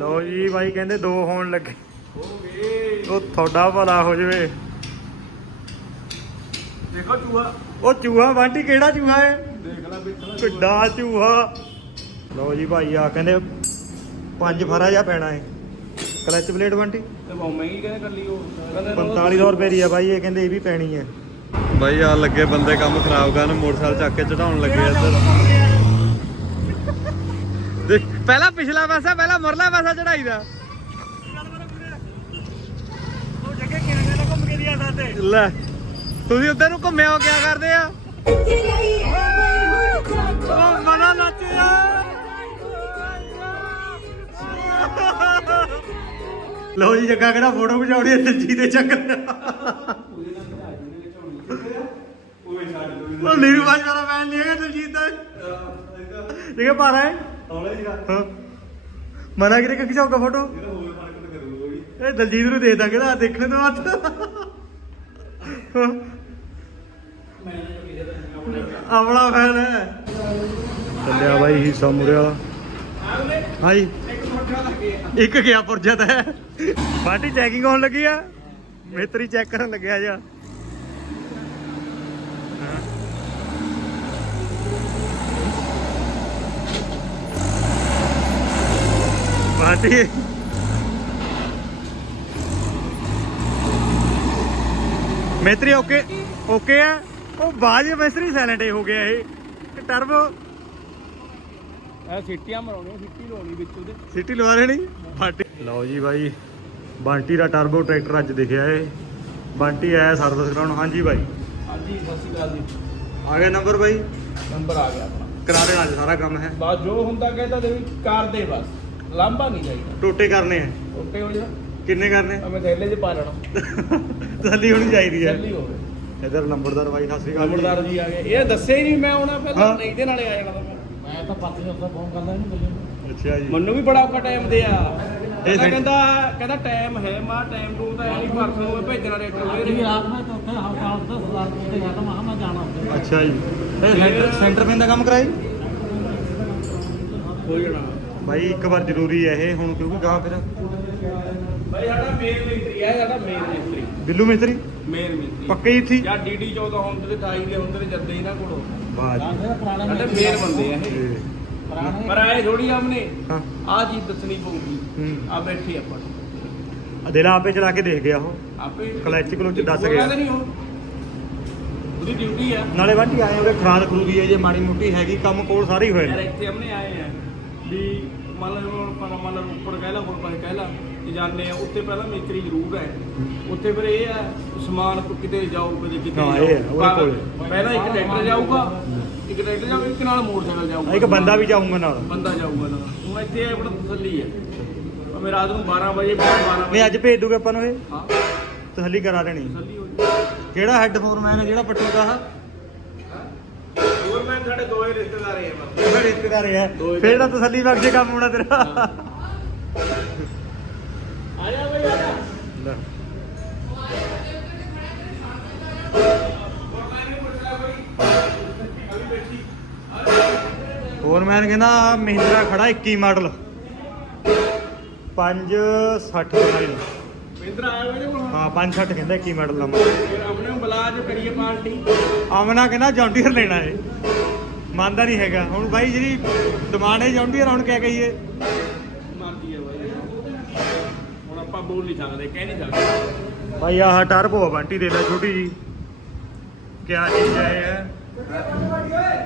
ਲੋ ਜੀ ਬਾਈ ਕਹਿੰਦੇ ਦੋ ਹੋਣ ਲੱਗੇ। ਹੋ ਗਏ ਉਹ ਤੁਹਾਡਾ ਭਲਾ ਹੋ ਜਵੇ। ਦੇਖੋ ਚੂਹਾ। ਉਹ ਚੂਹਾ ਬਾਂਟੀ ਕਿਹੜਾ ਚੂਹਾ ਹੈ ਦੇਖ ਲੈ ਕਿੱਡਾ ਚੂਹਾ। ਲੋ ਜੀ ਭਾਈ ਆ ਕਹਿੰਦੇ ਪੰਜ ਫਰਾ ਜਾ ਪੈਣਾ ਹੈ ਕਲਚ ਪਲੇਟ ਬਾਂਟੀ ਤੇ ਬਹੁਤ ਮਹਿੰਗੀ ਕਹਿੰਦੇ ਕਰ ਲਈ ਉਹ। ਕਹਿੰਦੇ 4500 ਰੁਪਏ ਦੀ ਆ ਬਾਈ ਇਹ ਕਹਿੰਦੇ ਇਹ ਵੀ ਪੈਣੀ ਹੈ ਬਾਈ ਆ ਲੱਗੇ ਬੰਦੇ ਕੰਮ ਖਰਾਬ ਕਰਨ ਮੋਟਰਸਾਈਕਲ ਚੱਕ ਕੇ ਚੜਾਉਣ ਲੱਗੇ ਇੱਧਰ। ਪਹਿਲਾਂ ਪਿਛਲਾ ਪਾਸਾ ਪਹਿਲਾਂ ਮੁਰਲਾ ਪਾਸਾ ਚੜਾਈ ਦਾ। ਉਹ ਜੱਗੇ ਕਿਹਨੇ ਦਾ ਘੁੰਮ ਕੇ ਦਿਆ ਸਾਤੇ ਲੈ ਤੁਸੀਂ ਉੱਧਰ ਨੂੰ ਘੁੰਮਿਆ ਹੋ ਕਿਆ ਕਰਦੇ ਆ? ਉਹ ਮਨਾ ਨੱਚਿਆ ਲਓ ਜੀ ਜੱਗਾ ਕਿਹੜਾ ਫੋਟੋ ਖਿਚਾਉਣੀ ਹੈ ਦਲਜੀਤ ਦੇ ਚੱਕਰ ਉਹ ਨੀਰੂ ਬਾਜ ਵਾਲਾ ਮੈਨ ਨਹੀਂ ਹੈਗਾ ਦਲਜੀਤ ਦਾ। ਦੇਖੇ ਪਾਰਾ ਹੈ ਹਾਂ ਮਨਾ ਕਿਤੇ ਕਿ ਖਿਚਾਊਗਾ ਫੋਟੋ? ਇਹ ਦਲਜੀਤ ਨੂੰ ਦੇ ਦਾਂਗੇ ਨਾ ਦੇਖਣੇ ਤੋਂ ਬਾਅਦ। ਆਪਣਾ ਫੈਨ ਹੈ। ਚੱਲਿਆ ਬਾਈ ਹਿੱਸਾ ਮੁਰਿਆ ਹਾਂਜੀ। ਇੱਕ ਗਿਆ। ਪੁਰਜਤ ਹੈ। ਬਾਟੀ ਚੈਕਿੰਗ ਹੋਣ ਲੱਗੀ ਆ। ਮੇਤਰੀ ਚੈੱਕ ਕਰਨ ਲੱਗਿਆ ਜਾ ਬਾਟੀ ਮੇਤਰੀ ਓਕੇ ਓਕੇ ਆ? ਉਹ ਬਾਜ ਮੇਤਰੀ ਸਾਇਲੈਂਟ ਹੋ ਗਿਆ ਇਹ। ਟਰਬੋ ਇਹ ਸਿੱਟੀਆਂ ਮਰਾਉਣੀਆਂ ਸਿੱਟੀ ਲਾਉਣੀ ਵਿੱਚ ਉਹਦੇ। ਸਿਟੀ ਲਵਾ ਲੈਣੀ? ਬਾਟੀ ਲਓ ਜੀ ਬਾਈ ਬਾਂਟੀ ਦਾ ਟਰਬੋ ਟਰੈਕਟਰ ਅੱਜ ਦਿਖਿਆ ਏ ਬਾਂਟੀ ਆਇਆ ਸਰਵਿਸ ਕਰਾਉਣ। ਹਾਂਜੀ ਬਾਈ। ਹਾਂਜੀ ਸਤਿ ਸ਼੍ਰੀ ਅਕਾਲ ਜੀ। ਆ ਗਿਆ ਨੰਬਰ ਬਾਈ? ਨੰਬਰ ਆ ਗਿਆ ਆਪਣਾ। ਕਰਾ ਦੇਣਾ ਅੱਜ ਸਾਰਾ ਕੰਮ ਹੈ। ਬਸ ਜੋ ਹੁੰਦਾ ਕਹਿੰਦਾ ਦੇ ਵੀ ਕਰ ਦੇ ਬਸ। ਲਾਂਭਾ ਨਹੀਂ ਚਾਹੀਦਾ। ਟੋਟੇ ਕਰਨੇ ਆ। ਓਕੇ ਹੋ ਜਾ ਕਿੰਨੇ ਕਰਨੇ? ਮੈਂ ਥੈਲੇ 'ਚ ਪਾ ਲੈਣਾ। ਤਸੱਲੀ ਹੋਣੀ ਚਾਹੀਦੀ ਹੈ ਜਲਦੀ ਹੋਵੇ। ਇਧਰ ਨੰਬਰਦਾਰ ਬਾਈ ਸਤਿ ਸ਼੍ਰੀ ਅਕਾਲ ਜੀ। ਨੰਬਰਦਾਰ ਜੀ ਆ ਗਏ। ਇਹ ਦੱਸੇ ਹੀ ਨਹੀਂ ਮੈਂ ਆਉਣਾ ਪਹਿਲਾਂ ਹਾਂ। ਨਹੀਂ ਇਹਦੇ ਨਾਲੇ ਆ ਜਾਣਾ ਤਾਂ ਮੈਂ ਮੈਂ ਤਾਂ ਪਰਸੋਂ ਉੱਤੇ ਫੋਨ ਕਰਦਾ ਇਹਨੂੰ ਨੂੰ। ਅੱਛਾ ਜੀ। ਮੈਨੂੰ ਵੀ ਬੜਾ ਔਖਾ ਟਾਈਮ ਦੇ ਆ ਇਹ ਕਹਿੰਦਾ ਸੈਂਟ- ਕਹਿੰਦਾ ਕਹਿੰਦਾ ਟਾਈਮ ਹੈ ਮਾ ਟਾਈਮ ਨੂੰ ਤਾਂ ਨਹੀਂ ਪਰਸੋਂ ਨੂੰ ਭੇਜਣਾ ਰੇਟ ਅੱਜ ਵੀ ਰਾਤ ਮੈਂ ਤਾਂ ਉੱਥੇ ਹਸਪਤਾਲ ਤੋਂ ਸਰਦਾਰ ਕੋਲ ਤੇ ਗਿਆ ਤਾਂ ਮੈਂ ਕਿਹਾ ਮੈਂ ਜਾਣਾ ਉੱਥੇ। ਅੱਛਾ ਜੀ। ਇਹ ਸੈਂਟਰ ਸੈਂਟਰ ਪੈਨ ਦਾ ਕੰਮ ਕਰਾਈ ਹੋ ਜਾਣਾ ਬਾਈ ਇੱਕ ਵਾਰ ਜ਼ਰੂਰੀ ਹੈ ਇਹ ਹੁਣ ਕਿਉਂਕਿ ਗਾਂ ਫਿਰ। ਭਾਈ ਸਾਡਾ ਮੇਨ ਮਿਸਤਰੀ ਹੈ ਸਾਡਾ ਮੇਨ ਮਿਸਤਰੀ। ਬਿੱਲੂ ਮਿਸਤਰੀ? ਮੇਨ ਮਿਸਤਰੀ। ਪੱਕੇ ਹੀ ਇੱਥੇ ਜਾਂ ਡੀਡੀ 14 ਹੁੰਦੇ ਤੇ 28 ਦੇ ਹੁੰਦੇ ਤੇ ਜੱਦੇ ਇਹਨਾਂ ਕੋਲ। ਪੁਰਾਣੇ ਸਾਡੇ ਮੇਨ ਬੰਦੇ ਆ ਇਹ। ਪਰ ਆਏ ਥੋੜੀ ਆਮਨੇ ਹਾਂ। ਆ ਚੀਜ਼ ਦੱਸਣੀ ਪਊਗੀ। ਹੂੰ। ਆ ਬੈਠੇ ਆਪਾਂ। ਅਦੇਲਾ ਆਪੇ ਚਲਾ ਕੇ ਦੇਖ ਗਿਆ ਉਹ। ਆਪੇ ਕਲੱਚ ਕਲੁੱਚ ਦੱਸ ਗਿਆ। ਤਾਂ ਨਹੀਂ ਉਹ। ਉਹਦੀ ਡਿਊਟੀ ਆ। ਨਾਲੇ ਬਾਟੀ ਆਏ ਹੋਗੇ ਖਰਾਦ ਖਰੂਦੀ ਹੈ ਜੇ ਮਾੜੀ ਮੋਟੀ ਹੈਗੀ ਕੰਮ ਕੋਲ ਸਾਰੇ ਹੀ ਹੋਏ ਯਾਰ ਨੇ ਇੱਥੇ ਹਮਨੇ ਆਏ ਆ। ਵੀ ਮੰਨ ਲਓ ਹੁਣ ਆਪਾਂ ਮੰਨ ਲਓ ਉੱਪਰ ਕਹਿ ਲਾ ਹੁਣ ਪਾਸੇ ਕਹਿ ਲਾ ਕਿ ਜਾਂਦੇ ਆ ਉੱਥੇ ਪਹਿਲਾਂ ਮਿਸਤਰੀ ਜ਼ਰੂਰ ਹੈ। ਉੱਥੇ ਫਿਰ ਇਹ ਆ ਸਮਾਨ ਕੋ ਕਿਤੇ ਜਾਓ ਕਦੇ ਕਿਤੇ ਹਾਂ, ਇਹ ਜਾਓ। ਉਹਦੇ ਕੋਲ। ਪਹਿਲਾਂ ਇੱਕ ਟਰੈਕਟਰ ਜਾਊਗਾ ਇੱਕ ਟਰੈਕਟਰ ਜਾਊਗਾ ਇੱਕ ਨਾਲ ਮੋਟਰਸਾਈਕਲ ਜਾਊਗਾ। ਇੱਕ ਬੰਦਾ ਵੀ ਜਾਊਂਗਾ ਨਾਲ। ਬੰਦਾ ਜਾਊਗਾ ਨਾਲ। ਹੁਣ ਇੱਥੇ ਇਹ ਬੜਾ ਤਸੱਲੀ ਹੈ। ਮੈਂ ਰਾਤ ਨੂੰ 12 ਵਜੇ 12 ਨਹੀਂ ਵਜੇ ਅੱਜ ਭੇਜ ਦੂਗੇ ਆਪਾਂ ਨੂੰ ਇਹ? ਹਾਂ। ਤਸੱਲੀ ਕਰਾ ਦੇਣੀ। ਤਸੱਲੀ ਹੋ ਜਾਊ। ਕਿਹੜਾ ਹੈੱਡ ਫੋਰਮੈਨ ਹੈ ਜਿਹੜਾ ਆ ਹੋਰ ਮੈਂ ਸਾਡੇ ਦੋਏ ਰਿਸ਼ਤੇਦਾਰ ਹੀ ਆ ਬਸ। ਉਹ ਰਿਸ਼ਤੇਦਾਰ ਹੈ ਦੋ ਹੀ ਫੇਰ ਤਾਂ ਤਸੱਲੀ ਬਖਸ਼ੇ ਕੰਮ ਹੋਣਾ ਤੇਰਾ। ਆ ਜਾ ਬਈ ਆ ਜਾ ਲੈ। ਫੋਰਮੈਨ ਕਹਿੰਦਾ ਮਹਿੰਦਰਾ ਖੜਾ 21 ਮਾਡਲ। 560 ਵਾਲੀ ਮਹਿੰਦਰ ਆਇਆ ਹੋਇਆ ਕੋਲ? ਹਾਂ 560 ਕਹਿੰਦਾ 21 ਮਾਡਲ ਨੰਬਰ ਫਿਰ ਆਪਣੇ ਨੂੰ ਬੁਲਾ ਜੋ ਕਰੀਏ ਪਾਰਟੀ। ਆਮਨਾ ਕਹਿੰਦਾ ਜੌਂਡੀਅਰ ਲੈਣਾ ਏ ਮੰਨਦਾ ਨਹੀਂ ਹੈਗਾ। ਹੁਣ ਬਾਈ ਜਿਹੜੀ ਡਿਮਾਂਡ ਹੈ ਜੌਂਡੀਅਰ ਹੁਣ ਕਿਆ ਕਹੀਏ। ਮਰਜ਼ੀ ਹੈ ਬਾਈ। ਹੁਣ ਆਪਾਂ ਬੋਲ ਨਹੀਂ ਸਕਦੇ ਕਹਿ ਨਹੀਂ ਸਕਦੇ। ਭਾਈ ਆਹ ਟਰਬੋ ਬੰਟੀ ਦੇ ਲੈ ਛੋਟੀ ਜੀ। ਕਿਆ ਚੀਜ਼ ਹੈ ਇਹ?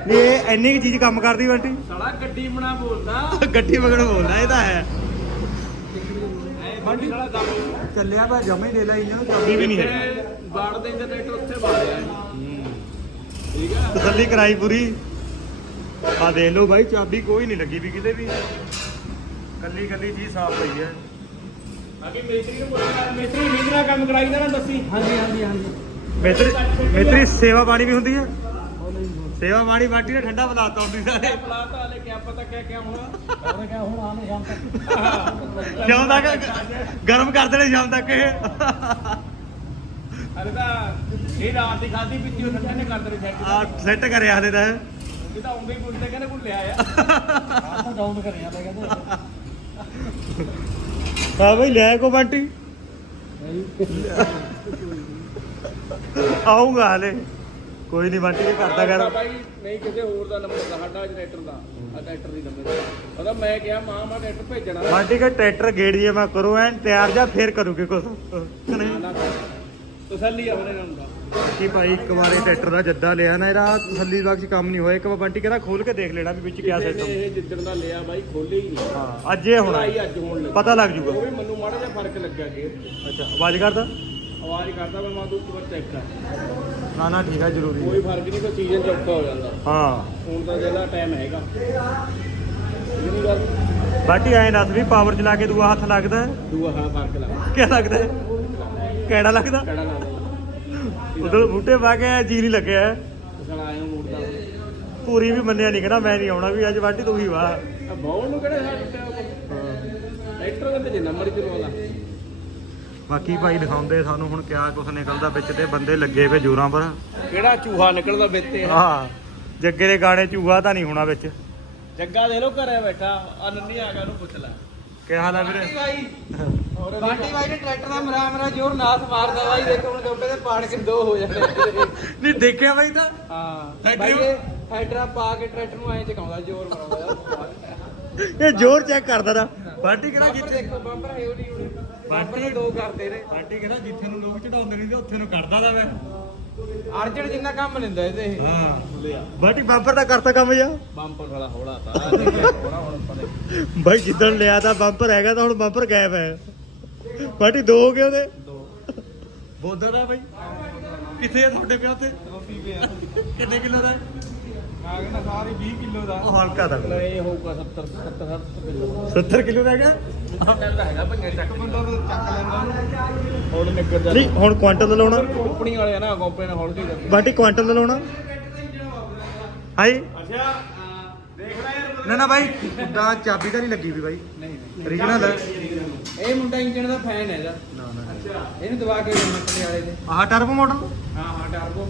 ਨਹੀਂ ਇਹ ਇੰਨੀ ਕੁ ਚੀਜ਼ ਕੰਮ ਕਰਦੀ ਬੰਟੀ। ਸਾਲਾ ਗੱਡੀ ਬਣਾ ਬੋਲਦਾ। ਗੱਡੀ ਮਗਣ ਬੋਲਦਾ ਇਹ ਤਾਂ ਹੈ। ਸਾਲਾ ਚੱਲਿਆ ਤਾਂ ਜਮੇ ਦੇ ਲੈ ਇਹਨਾਂ ਨੂੰ ਚਾਬੀ ਵੀ ਨਹੀਂ ਹੈ ਬਾੜ ਦੇ ਟਰੈਕਟਰ ਉੱਥੇ ਬਾੜਿਆ ਠੀਕ ਆ? ਤਸੱਲੀ ਕਰਾਈ ਪੂਰੀ। ਆ ਦੇਖ ਲਓ ਭਾਈ ਚਾਬੀ ਕੋਈ ਨਹੀਂ ਲੱਗੀ ਵੀ ਕਿਤੇ ਵੀ। ਕੱਲੀ ਕੱਲੀ ਚੀਜ਼ ਸਾਫ਼ ਪਈ ਹੈ। ਅੱਗੇ ਮੇਤਰੀ ਨੂੰ ਪੁੱਛਿਆ ਮੇਤਰੀ ਮਹਿੰਦਰਾ ਕੰਮ ਕਰਾਈ ਦਾ ਨਾ ਦੱਸੀ। ਹਾਂਜੀ ਹਾਂਜੀ ਹਾਂਜੀ। ਮੇਤਰੀ ਮੇਤਰੀ ਸੇਵਾ ਪਾਣੀ ਵੀ ਹੁੰਦੀ ਹੈ? ਸੇਵਾ ਪਾਣੀ ਬਾਟੀ ਨੇ ਠੰਡਾ ਬਣਾਤਾ ਹੁੰਦੀ ਸਾਰੇ ਪਲਾਤਾ ਹਲੇ ਕਿਆ ਪਤਾ ਕਿਆ ਕਿਆ ਹੋਣਾ। ਉਹਨੇ ਕਿਹਾ ਹੁਣ ਆਨੇ ਸ਼ਾਮ ਤੱਕ। ਸ਼ਾਮ ਤੱਕ ਗਰਮ ਕਰ ਦੇਣੇ ਸ਼ਾਮ ਤੱਕ ਇਹ। ਅਰੇ ਤਾਂ ਇਹ ਰਾਤ ਦੀ ਖਾਦੀ ਪੀਤੀ ਉਹ ਠੰਡੇ ਨੇ ਕਰ ਦੇਣੀ ਸੈੱਟ ਆ ਸੈੱਟ ਕਰਿਆ ਹਲੇ ਤਾਂ। ਇਹ ਤਾਂ ਹੀ ਪੁੱਛਦੇ ਕਹਿੰਦੇ ਕੋਈ ਲਿਆ ਆ। ਆਹ ਤਾਂ ਡਾਊਨ ਕਰਿਆ ਤਾਂ ਕਹਿੰਦੇ। ਹਾਂ ਬਈ ਲੈ ਕੋ ਬੰਟੀ। ਆਉਂਗਾ ਹਲੇ। ਕੋਈ ਨਹੀਂ ਬੰਟੀ ਕਰਦਾ ਕਰ। ਬਾਈ ਨਹੀਂ ਕਿਸੇ ਹੋਰ ਦਾ ਨੰਬਰ ਦਾ ਸਾਡਾ ਜਨਰੇਟਰ ਦਾ। ਆ ਟਰੈਕਟਰ ਦੀ ਨੰਬਰ ਉਹਦਾ ਮੈਂ ਕਿਹਾ ਮਾਂ ਮਾ ਟਰੈਕਟਰ ਭੇਜਣਾ। ਬੰਟੀ ਕਾ ਟਰੈਕਟਰ ਗੇੜੀਏ ਮੈਂ ਕਰੋ ਐਨ ਤਿਆਰ ਜਾ ਫੇਰ ਕਰੂਗੇ ਕੁਛ ਕਿ ਨਹੀਂ ਨਾ ਕਰ। ਤਸੱਲੀ ਆਪਣੇ ਨਾਲ ਦਾ ਕਿ ਭਾਈ ਇੱਕ ਵਾਰੀ ਟਰੈਕਟਰ ਦਾ ਜੱਦਾ ਲਿਆ ਨਾ ਇਹਦਾ ਤਸੱਲੀ ਬਖਸ਼ ਕੰਮ ਨਹੀਂ ਹੋਇਆ। ਇੱਕ ਵਾਰ ਬੰਟੀ ਕਹਿੰਦਾ ਖੋਲ ਕੇ ਦੇਖ ਲੈਣਾ ਵੀ ਵਿੱਚ ਕਿਆ ਸਿਸਟਮ ਇਹ ਜਿੱਦਣ ਦਾ ਲਿਆ ਬਾਈ ਖੋਲੇ ਹੀ ਨਹੀਂ। ਹਾਂ ਅੱਜ ਇਹ ਹੋਣਾ। ਲੜਾਈ ਅੱਜ ਹੋਣ ਲੱਗੀ। ਪਤਾ ਲੱਗ ਉਹ ਜੂਗਾ ਵੀ ਮੈਨੂੰ ਮਾੜਾ ਜਿਹਾ ਫ਼ਰਕ ਲੱਗਿਆ ਕਿ ਅੱਛਾ ਆਵਾਜ਼ ਕਰਦਾ? ਆਵਾਜ਼ ਕਰਦਾ ਮੈਂ ਮਾਂ ਤੂੰ ਇੱਕ ਵਾਰ ਚੈੱਕ ਕਰ। ਨਾ ਨਾ ਠੀਕ ਆ ਜ਼ਰੂਰੀ ਕੋਈ ਫ਼ਰਕ ਨਹੀਂ ਕੋਈ ਸੀਜ਼ਨ ਚ ਔਖਾ ਹੋ ਜਾਂਦਾ। ਹਾਂ। ਹੁਣ ਤਾਂ ਜਿਹੜਾ ਟਾਈਮ ਹੈਗਾ। ਇਹ ਨਹੀਂ ਗੱਲ ਬਾਟੀ ਐਂ ਦੱਸ ਵੀ ਪਾਵਰ ਚਲਾ ਕੇ ਦੂਆ ਹੱਥ ਲੱਗਦਾ? ਹੈ? ਦੂਆ ਹਾਂ ਫ਼ਰਕ ਲੱਗਦਾ। ਕਿਆ ਲੱਗਦਾ? ਹੈ? ਕਿਹੜਾ ਲੱਗਦਾ? ਕਿਹੜਾ ਲੱਗਦਾ? ਉਧਰ ਬੂਟੇ ਪਾ ਕੇ ਜੀ ਨਹੀਂ ਲੱਗਿਆ। ਆਇਆ ਮੋੜਦਾ। ਪੂਰੀ ਵੀ ਮੰਨਿਆ ਨਹੀਂ ਕਹਿੰਦਾ ਮੈਂ ਨਹੀਂ ਆਉਣਾ ਵੀ ਅੱਜ ਬਾਟੀ ਤੂੰ ਹੀ ਆ ਨੂੰ ਕਿਹੜਾ ਟਰੈਕਟਰ ਚਲਾਉਂਦਾ ਬਾਕੀ ਭਾਈ ਦਿਖਾਉਂਦੇ ਸਾਨੂੰ ਹੁਣ ਕਿਆ ਕੁਛ ਨਿਕਲਦਾ ਵਿੱਚ ਤੇ ਬੰਦੇ ਲੱਗੇ ਵੇ ਜੋਰਾਂ ਪਰ। ਕਿਹੜਾ ਚੂਹਾ ਨਿਕਲਦਾ ਵਿੱਚ ਤੇ? ਹਾਂ ਜੱਗੇ ਦੇ ਗਾਣੇ ਚੂਹਾ ਤਾਂ ਨਹੀਂ ਹੋਣਾ ਵਿੱਚ। ਜੱਗਾ ਦੇ ਲੋ ਘਰੇ ਬੈਠਾ ਆ ਨੰਨੀ ਆ ਗਿਆ ਉਹਨੂੰ ਪੁੱਛ ਲੈ। ਕਿਆ ਹਾਲ ਹੈ ਵੀਰੇ? ਬਾਟੀ ਬਾਈ ਨੇ ਟਰੈਕਟਰ ਦਾ ਮਰਾ ਮਰਾ ਜ਼ੋਰ ਨਾਸ ਮਾਰਦਾ ਬਾਈ ਦੇਖੋ ਹੁਣ ਜੋਬੇ ਦੇ ਪਾੜ ਕੇ ਦੋ ਹੋ ਜਾਣੇ ਨਹੀਂ ਦੇਖਿਆ ਬਾਈ ਤਾਂ। ਹਾਂ। ਬਾਈ ਇਹ ਹੈਡਰਾ ਪਾ ਕੇ ਟਰੈਕਟਰ ਨੂੰ ਐਂ ਚਕਾਉਂਦਾ ਜ਼ੋਰ ਮਰਾਉਂਦਾ ਇਹ ਜ਼ੋਰ ਚੈੱਕ ਕਰਦਾ ਨਾ ਬਾਟੀ ਕਿਹੜਾ ਜਿੱਥੇ ਦੇਖੋ ਬੰਪਰ ਹੈ ਉਹਦੀ ਉਹਦੀ ਬੰਪਰ ਨੇ ਦੋ ਕਰਦੇ ਨੇ। ਬਾਟੀ ਕਿਹੜਾ ਜਿੱਥੇ ਨੂੰ ਲੋਕ ਚੜਾਉਂਦੇ ਨਹੀਂ ਤੇ ਉੱਥੇ ਨੂੰ ਕੱਢਦਾ ਦਾ ਮੈਂ ਅਰਜਨ ਜਿੰਨਾ ਕੰਮ ਲੈਂਦਾ ਇਹਦੇ ਇਹ। ਹਾਂ ਬਾਟੀ ਬੰਪਰ ਦਾ ਕਰਤਾ ਕੰਮ ਜਾ ਬੰਪਰ ਵਾਲਾ ਹੌਲਾ ਤਾ ਦੇਖਿਆ ਹੋਣਾ ਹੁਣ ਪਤਾ ਬਾਈ ਜਿੱਦਣ ਲਿਆ ਤਾਂ ਬੰਪਰ ਹੈਗਾ ਤਾਂ ਹੁਣ ਬੰਪਰ ਗਾਇਬ ਹੈ। ਬਾਟੀ ਦੋ ਹੋ ਗਏ ਉਹਦੇ। ਬੋਦਰ ਦਾ ਬਾਈ। ਕਿੱਥੇ ਆ ਤੁਹਾਡੇ ਪਿਆ ਤੇ? ਕਾਫੀ ਪਿਆ ਕਿੰਨੇ ਕਿਲੋ ਦਾ ਹੈ? ਆ ਗਿਆ ਨਾ ਸਾਰੇ 20 ਕਿਲੋ ਦਾ। ਉਹ ਹਲਕਾ ਦਾ ਇਹ ਹੋਊਗਾ 70 70 70 ਕਿਲੋ। 70 ਕਿਲੋ ਦਾ ਹੈਗਾ? ਦਾ ਹੈਗਾ ਭੰਗੇ ਚੱਕ। ਬੰਦਾ ਤਾਂ ਚੱਕ ਲੈਂਦਾ। ਉਹਨੂੰ। ਹੁਣ ਨਿੱਗਰ ਜਾ। ਨਹੀਂ ਹੁਣ ਕੁਆਂਟਲ ਦਾ ਲਾਉਣਾ। ਕੰਪਨੀ ਵਾਲੇ ਆ ਨਾ ਕੰਪਨੀ ਨਾਲ ਹੌਲ ਕੇ ਕਰਦੇ ਬਾਟੀ ਕੁਆਂਟਲ ਦਾ ਲਾਉਣਾ। ਹਾਈ ਅੱਛਾ ਦੇਖ ਲੈ ਯਾਰ ਨਾ ਨਾ ਬਾਈ ਤਾਂ ਚਾਬੀ ਤਾਂ ਨਹੀਂ ਲੱਗੀ ਵੀ ਬਾਈ। ਨਹੀਂ ਓਰੀਜਨਲ ਹੈ ਇਹ ਮੁੰਡਾ ਇੰਜਣ ਦਾ ਫੈਨ ਹੈ ਇਹਦਾ ਨਾ ਨਾ। ਇਹਨੂੰ ਦਵਾ ਕੇ ਦੇਣਾ ਪਟਿਆਲੇ ਦੇ। ਆਹ ਟਰਬੋ ਮਾਡਲ ਹਾਂ ਹਾਂ ਟਰਬੋ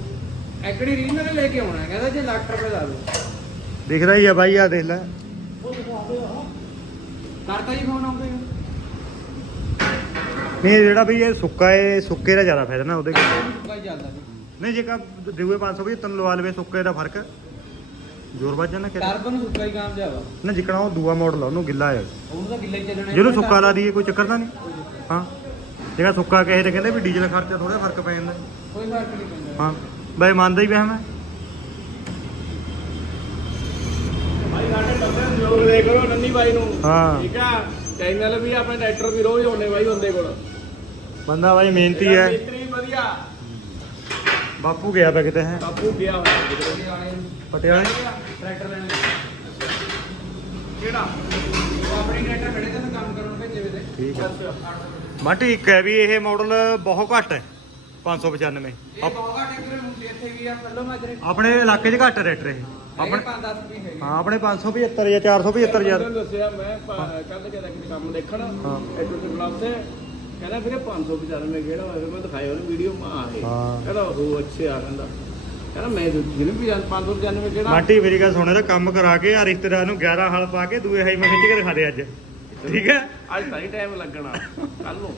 ਐਕੜੀ ਰੀਜਨਲ ਲੈ ਕੇ ਆਉਣਾ। ਕਹਿੰਦਾ ਜੇ ਲੱਖ ਰੁਪਏ ਲਾ ਦੋ ਦਿਖਦਾ ਹੀ ਆ ਬਾਈ ਆ ਦੇਖ ਲੈ। ਕਰਤਾ ਜੀ ਫੋਨ ਆਉਂਦੇ ਨਹੀਂ ਜਿਹੜਾ ਬਈ ਇਹ ਸੁੱਕਾ ਹੈ ਸੁੱਕੇ ਦਾ ਜ਼ਿਆਦਾ ਫਾਇਦਾ ਨਾ ਉਹਦੇ ਕੋਲ। ਸੁੱਕਾ ਹੀ ਚੱਲਦਾ ਜੀ। ਨਹੀਂ ਜੇ ਕਾ ਦੇਵੇ 500 ਤੈਨੂੰ ਲਵਾ ਲਵੇ ਸੁੱਕੇ ਦਾ ਫ਼ਰਕ ਜੋਰ ਵੱਜ ਜਾਣਾ ਕਿ ਟਰਬੋ ਨੂੰ ਸੁੱਕਾ ਹੀ ਕਾਮਯਾਬ ਆ ਨਾ ਜਿਕਣਾ ਉਹ ਦੂਆ ਮਾਡਲ ਆ ਉਹਨੂੰ ਗਿੱਲਾ ਹੈ ਉਹਨੂੰ ਤਾਂ ਗਿੱਲਾ ਹੀ ਚੱਲਣਾ ਜਿਹਨੂੰ ਸੁੱਕਾ ਲਾ ਦਈਏ ਕੋਈ ਚੱਕਰ ਤਾਂ ਨਹੀਂ? ਹਾਂ। ਜਿਹੜਾ ਸੁੱਕਾ ਕਹੇ ਤੇ ਕਹਿੰਦੇ ਵੀ ਡੀਜ਼ਲ ਖਰਚਾ ਥੋੜਾ ਫ਼ਰਕ ਪੈ ਜਾਂਦਾ। ਕੋਈ ਫ਼ਰਕ ਨਹੀਂ ਪੈਂਦਾ। ਹਾਂ। ਬਈ ਮੰਨਦਾ ਹੀ ਪਿਆ ਮੈਂ। ਭਾਈ ਸਾਡੇ ਬੰਦੇ ਨੂੰ ਜੋਰ ਦੇ ਕਰੋ ਨੰਨੀ ਬਾਈ ਨੂੰ। ਹਾਂ। ਠੀਕ ਆ? ਚੈਨਲ ਵੀ ਆਪਣੇ ਡਾਇਰੈਕਟਰ ਵੀ ਰੋਜ਼ ਹੋਣੇ ਬਾਈ ਬੰਦੇ ਕੋਲ। ਬੰਦਾ ਬਾਈ ਮਿਹਨਤੀ ਹੈ। ਮਿਸਤਰੀ ਵਧੀਆ। ਬਾਪੂ ਗਿਆ ਪਿਆ ਕਿਤੇ ਹੈ। ਬਾਪੂ ਗਿਆ ਹੋਇਆ ਪਟਿਆਲੇ? ਟਰੈਕਟਰ ਲੈਣ ਕਿਹੜਾ? ਆਪਣੇ ਟਰੈਕਟਰ ਖੜੇ ਤੇ ਕੰਮ ਕਰਨ ਭੇਜੇ ਵੇ ਤੇ ਠੀਕ ਹੈ। ਮਾਟੀ ਇੱਕ ਹੈ ਵੀ ਇਹ ਮਾਡਲ ਬਹੁਤ ਘੱਟ ਹੈ। 595 ਇਹ ਬਹੁਤ ਘੱਟ ਇੱਥੇ ਵੀ ਆ ਪੱਲੋ ਮਾਜਰੇ ਆਪਣੇ ਇਲਾਕੇ 'ਚ ਘੱਟ ਰੇਟ ਰਹੇ। ਆਪਣੇ ਆਪਣੇ 5-10 ਵੀ ਹੈਗੇ। ਹਾਂ ਆਪਣੇ 575 ਜਾਂ 475 ਯਾਰ ਦੱਸਿਆ ਮੈਂ ਕੱਲ ਗਿਆ ਕਿ ਕੰਮ ਦੇਖਣ ਹਾਂ। ਤੇ ਬਲੌਗ ਤੇ ਕਹਿੰਦਾ ਵੀਰੇ 595 ਕਿਹੜਾ ਹੋਇਆ? ਮੈਂ ਦਿਖਾਇਆ ਉਹਨੂੰ ਵੀਡੀਓ ਮਾ ਆ ਇਹ। ਹਾਂ। ਕਹਿੰਦਾ ਉਹ ਅੱਛੇ ਆ ਕਹਿੰਦਾ। ਕਹਿੰਦਾ ਮੈਂ ਜਿਹਨੂੰ ਵੀ 595 ਕਿਹੜਾ? ਮਾਟੀ ਮੇਰੀ ਗੱਲ ਸੁਣੇ ਤਾਂ ਕੰਮ ਕਰਾ ਕੇ ਆ ਰਿਸ਼ਤੇਦਾਰ ਨੂੰ 11 ਹਲ ਪਾ ਕੇ ਦੂਏ ਹਾਈ ਮੈਂ ਖਿੱਚ ਕੇ ਦਿਖਾ ਦੇ ਅੱਜ। ਠੀਕ ਹੈ? ਅੱਜ ਤਾਂ ਹੀ ਟਾਈਮ ਲੱਗਣਾ। ਕੱਲ ਨੂੰ।